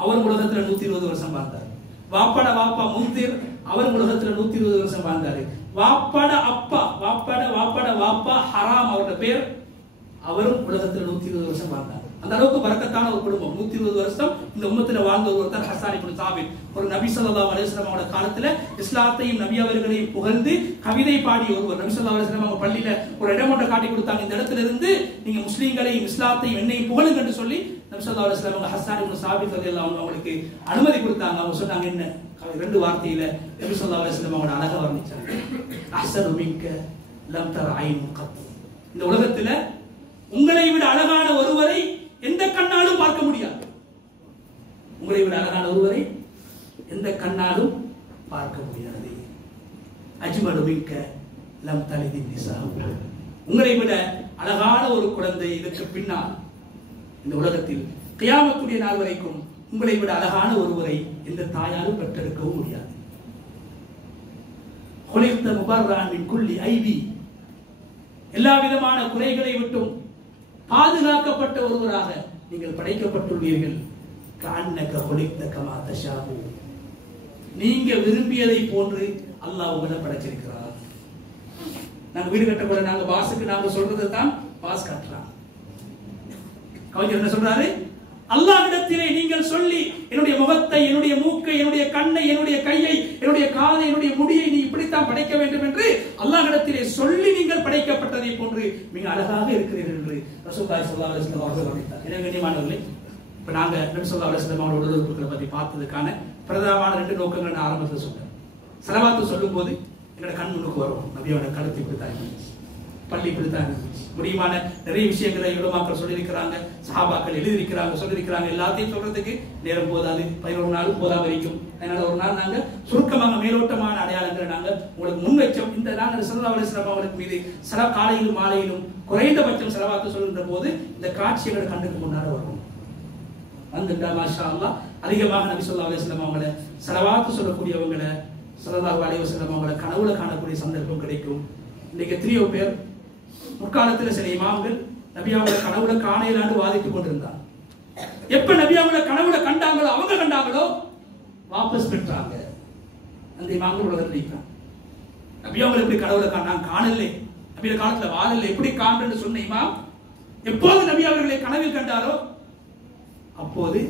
அவர் உலகத்துல 120 வருஷம் வாழ்ந்தார். வாப்பாட வாப்பா முந்திர், அவர் உலகத்துல 120 வருஷம் வாழ்ந்தாரு. வாப்பாட வாப்பா ஹராம் அவரோட பேர். அவரும் உலகத்தில் 120 வருஷம் வாழ்ந்தார். அந்த அளவுக்கு பரக்கத்தான ஒரு குடும்பம். 120 வருஷம் இந்த உம்மத்துல வாழ்ந்த ஒருத்தர் ஹஸ்ஸான் இப்னு சாபித். ஒரு நபி ஸல்லல்லாஹு அலைஹி வஸல்லம் அவரோட காலத்துல இஸ்லாத்தையும் நபி அவர்களையும் புகழ்ந்து கவிதை பாடிய ஒருவர். நபி ஸல்லல்லாஹு அலைஹி வஸல்லம் அவங்க பள்ளியில ஒரு இடம் ஒன்றை காட்டி கொடுத்தாங்க. இந்த இடத்துல இருந்து நீங்க முஸ்லீம்களையும் இஸ்லாத்தையும் என்னையும் புகழுங்க என்று சொல்லி நபி ஸல்லல்லாஹு அலைஹி வஸல்லம் அவங்க ஹஸ்ஸான் இப்னு சாபித் ரலியல்லாஹு அன்ஹு அவங்களுக்கு அனுமதி கொடுத்தாங்க. அவங்க சொன்னாங்க என்ன? 2 வார்த்தையில நபி ஸல்லல்லாஹு அலைஹி வஸல்லம் அவங்களோட அழகா வர்ணிச்சாங்க. அஹ்ஸனு மின்க லம் தர ஐன் கத். இந்த உலகத்துல உங்களை விட அழகான ஒருவரை எந்த கண்ணாலும் பார்க்க முடியாது. உங்களை விட அழகான ஒருவரை எந்த கண்ணாலும் பார்க்க முடியாது. அஜ்மலு மின்க லம் தலிதின் நிசா. உங்களை விட அழகான ஒரு குழந்தை இதற்கு பின்னால் இந்த உலகத்தில் கியாமத்துடைய நாள் வரைக்கும் உங்களை விட அழகான ஒருவரை எந்த தாயாலும் பெற்றெடுக்கவும் முடியாது. குலைத்த முபர்ரான் மின் குல்லி ஐபி. எல்லா விதமான குறைகளை விட்டும் பாதுகாக்கப்பட்ட ஒருவராக நீங்கள் படைக்கப்பட்டுள்ளீர்கள். கஅன்னக குலைத்த கமா தஷாஉ. நீங்க விரும்பியதை போன்று அல்லாஹ் உங்களை படைச்சிருக்கிறார். நாங்க வீடு கட்ட கூட நாங்க பாஸுக்கு நாங்க சொல்றது தான் பாஸ் கட்டலாம். கவிஞர் என்ன சொல்றாரு? அல்லாஹ்விடத்திலே நீங்கள் சொல்லி என்னுடைய முகத்தை, என்னுடைய மூக்கை, என்னுடைய கண்ணை, என்னுடைய கையை, என்னுடைய காதை, என்னுடைய முடியை நீ இப்படித்தான் படைக்க வேண்டும் என்று அல்லாஹ்விடத்திலே சொல்லி நீங்கள் படைக்கப்பட்டதை போன்று மிக அழகாக இருக்கிறீர்கள் என்று ரசூலுல்லாஹி ஸல்லல்லாஹு அலைஹி வஸல்லம் அவர்கள் வர்ணித்தார். எனவே கண்ணியமானவர்களே, இப்ப நாங்க நபி ஸல்லல்லாஹு அலைஹி வஸல்லம் அவரோட உடலுறுப்புகளை பத்தி பார்த்ததுக்கான பிரதானமான 2 நோக்கங்கள் நான் ஆரம்பத்தில் சொன்னேன். ஸலவாத்து சொல்லும் போது என்னோட கண் முன்னுக்கு வரும். நபியோட கருத்து இப்படித்தான் இருந்துச்சு, பள்ளி இப்படித்தான் இருந்துச்சு. முடியுமான நிறைய விஷயங்களை உலமாக்கள் சொல்லியிருக்கிறாங்க, சஹாபாக்கள் எழுதியிருக்கிறாங்க, சொல்லியிருக்கிறாங்க. எல்லாத்தையும் சொல்றதுக்கு நேரம் போதாது, 11 நாள் போதாம இருக்கும். அதனால ஒரு நாள் நாங்க சுருக்கமாக மேலோட்டமான அடையாளங்களை நாங்க உங்களுக்கு முன் வச்சோம். இந்த நாங்கள் ஸல்லல்லாஹு அலைஹி வஸல்லம் அவர்களுக்கு மீது காலையிலும் மாலையிலும் குறைந்தபட்சம் ஸலவாத்து சொல்கின்ற போது இந்த காட்சிகளை கண்ணுக்கு முன்னால வரும். வந்துட்டா மாஷா அல்லாஹ் அதிகமாக நபி ஸல்லல்லாஹு அலைஹி வஸல்லம் அவங்கள ஸலவாத்து சொல்லக்கூடியவங்களை ஸல்லல்லாஹு அலைஹி வஸல்லம் அவங்கள கனவுல காணக்கூடிய சந்தர்ப்பம் கிடைக்கும். இன்னைக்கு எத்தனையோ பேர் முற்காலத்தில் சில இமாம்கள் நபி அவங்கள கனவுல காணையிலாண்டு வாதிட்டுக் கொண்டிருந்தாங்க. எப்ப நபி அவங்கள கனவுல கண்டாங்களோ, அவங்க கண்டாங்களோ வாபஸ் பெற்றாங்க. அந்த இமாம்கள் உலகத்தில் இருக்கிறாங்க. நபி அவங்களை எப்படி கனவுல காணாங்க? காணலை. நபியோட காலத்துல வாழல. எப்படி காண்றன்னு சொன்ன இமாம் எப்போது நபி அவர்களை கனவில் கண்டாரோ அப்போது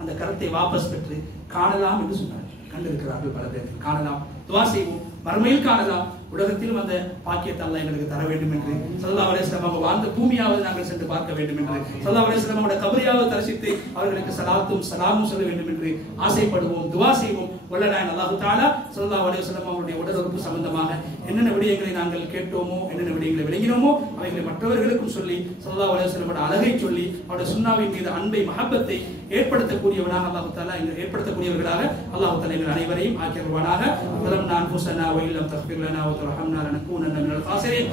அந்த கருத்தை வாபஸ் பெற்று காணலாம் என்று சொன்னார். கண்டிருக்கிறார்கள் பல பேர். காணலாம், துஆ செய்வோம், மறுமையில் காணலாம். உலகத்திலும் அந்த பாக்கியத்தை அல்லாஹ் எங்களுக்கு தர வேண்டும் என்று ஸல்லல்லாஹு அலைஹி வஸல்லம் அவங்க வாழ்ந்த பூமியாவது நாங்கள் சென்று பார்க்க வேண்டும் என்று, ஸல்லல்லாஹு அலைஹி வஸல்லம் அவருடைய கபரியாவது தரிசித்து அவர்களுக்கு ஸலாத்தும் ஸலாமும் சொல்ல வேண்டும் என்று ஆசைப்படுவோம், துஆ செய்வோம். வல்லநாயன் அல்லாஹ் தஆலா ஸல்லல்லாஹு அலைஹி வஸல்லம் அவருடைய உடல் உறுப்பு சம்பந்தமாக என்னென்ன விடயங்களை நாங்கள் கேட்டோமோ, என்னென்ன விடயங்களை விளங்கினோமோ அவைகளை மற்றவர்களுக்கும் சொல்லி ஸல்லல்லாஹு அலைஹி வஸல்லம் அழகை சொல்லி அவருடைய சுன்னாவின் மீது அன்பை, மஹப்பத்தை ஏற்படுத்தக்கூடியவனாக அல்லாஹ் தஆலா ஏற்படுத்தக்கூடியவர்களாக அல்லாஹ் தஆலா எங்கள் அனைவரையும் ஆக்கியருவானாக. வலம்னா அன்ஃபுஸனா வ இல்லம் தக்ஃபிர் லனா வ தர்ஹம்னா லனகூனன்ன மினல் காஸிரீன்.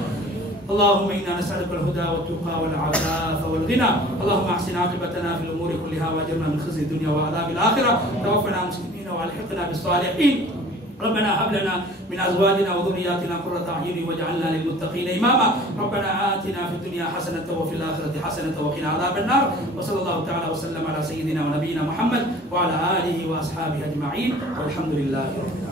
اللهم إنا نسألك الهدى والتقى والعفاف والغنى. اللهم أحسن عاقبتنا في الأمور كلها وأجرنا من خزي الدنيا وعذاب الآخرة. توفنا مسلمين وألحقنا بالصالحين. ربنا هب لنا من أزواجنا وذرياتنا قرة أعين واجعلنا للمتقين إماما. ربنا آتنا في الدنيا حسنة وفي الآخرة حسنة وقنا عذاب النار. وصلى الله تعالى وسلم على سيدنا ونبينا محمد وعلى آله وأصحابه أجمعين والحمد لله رب العالمين.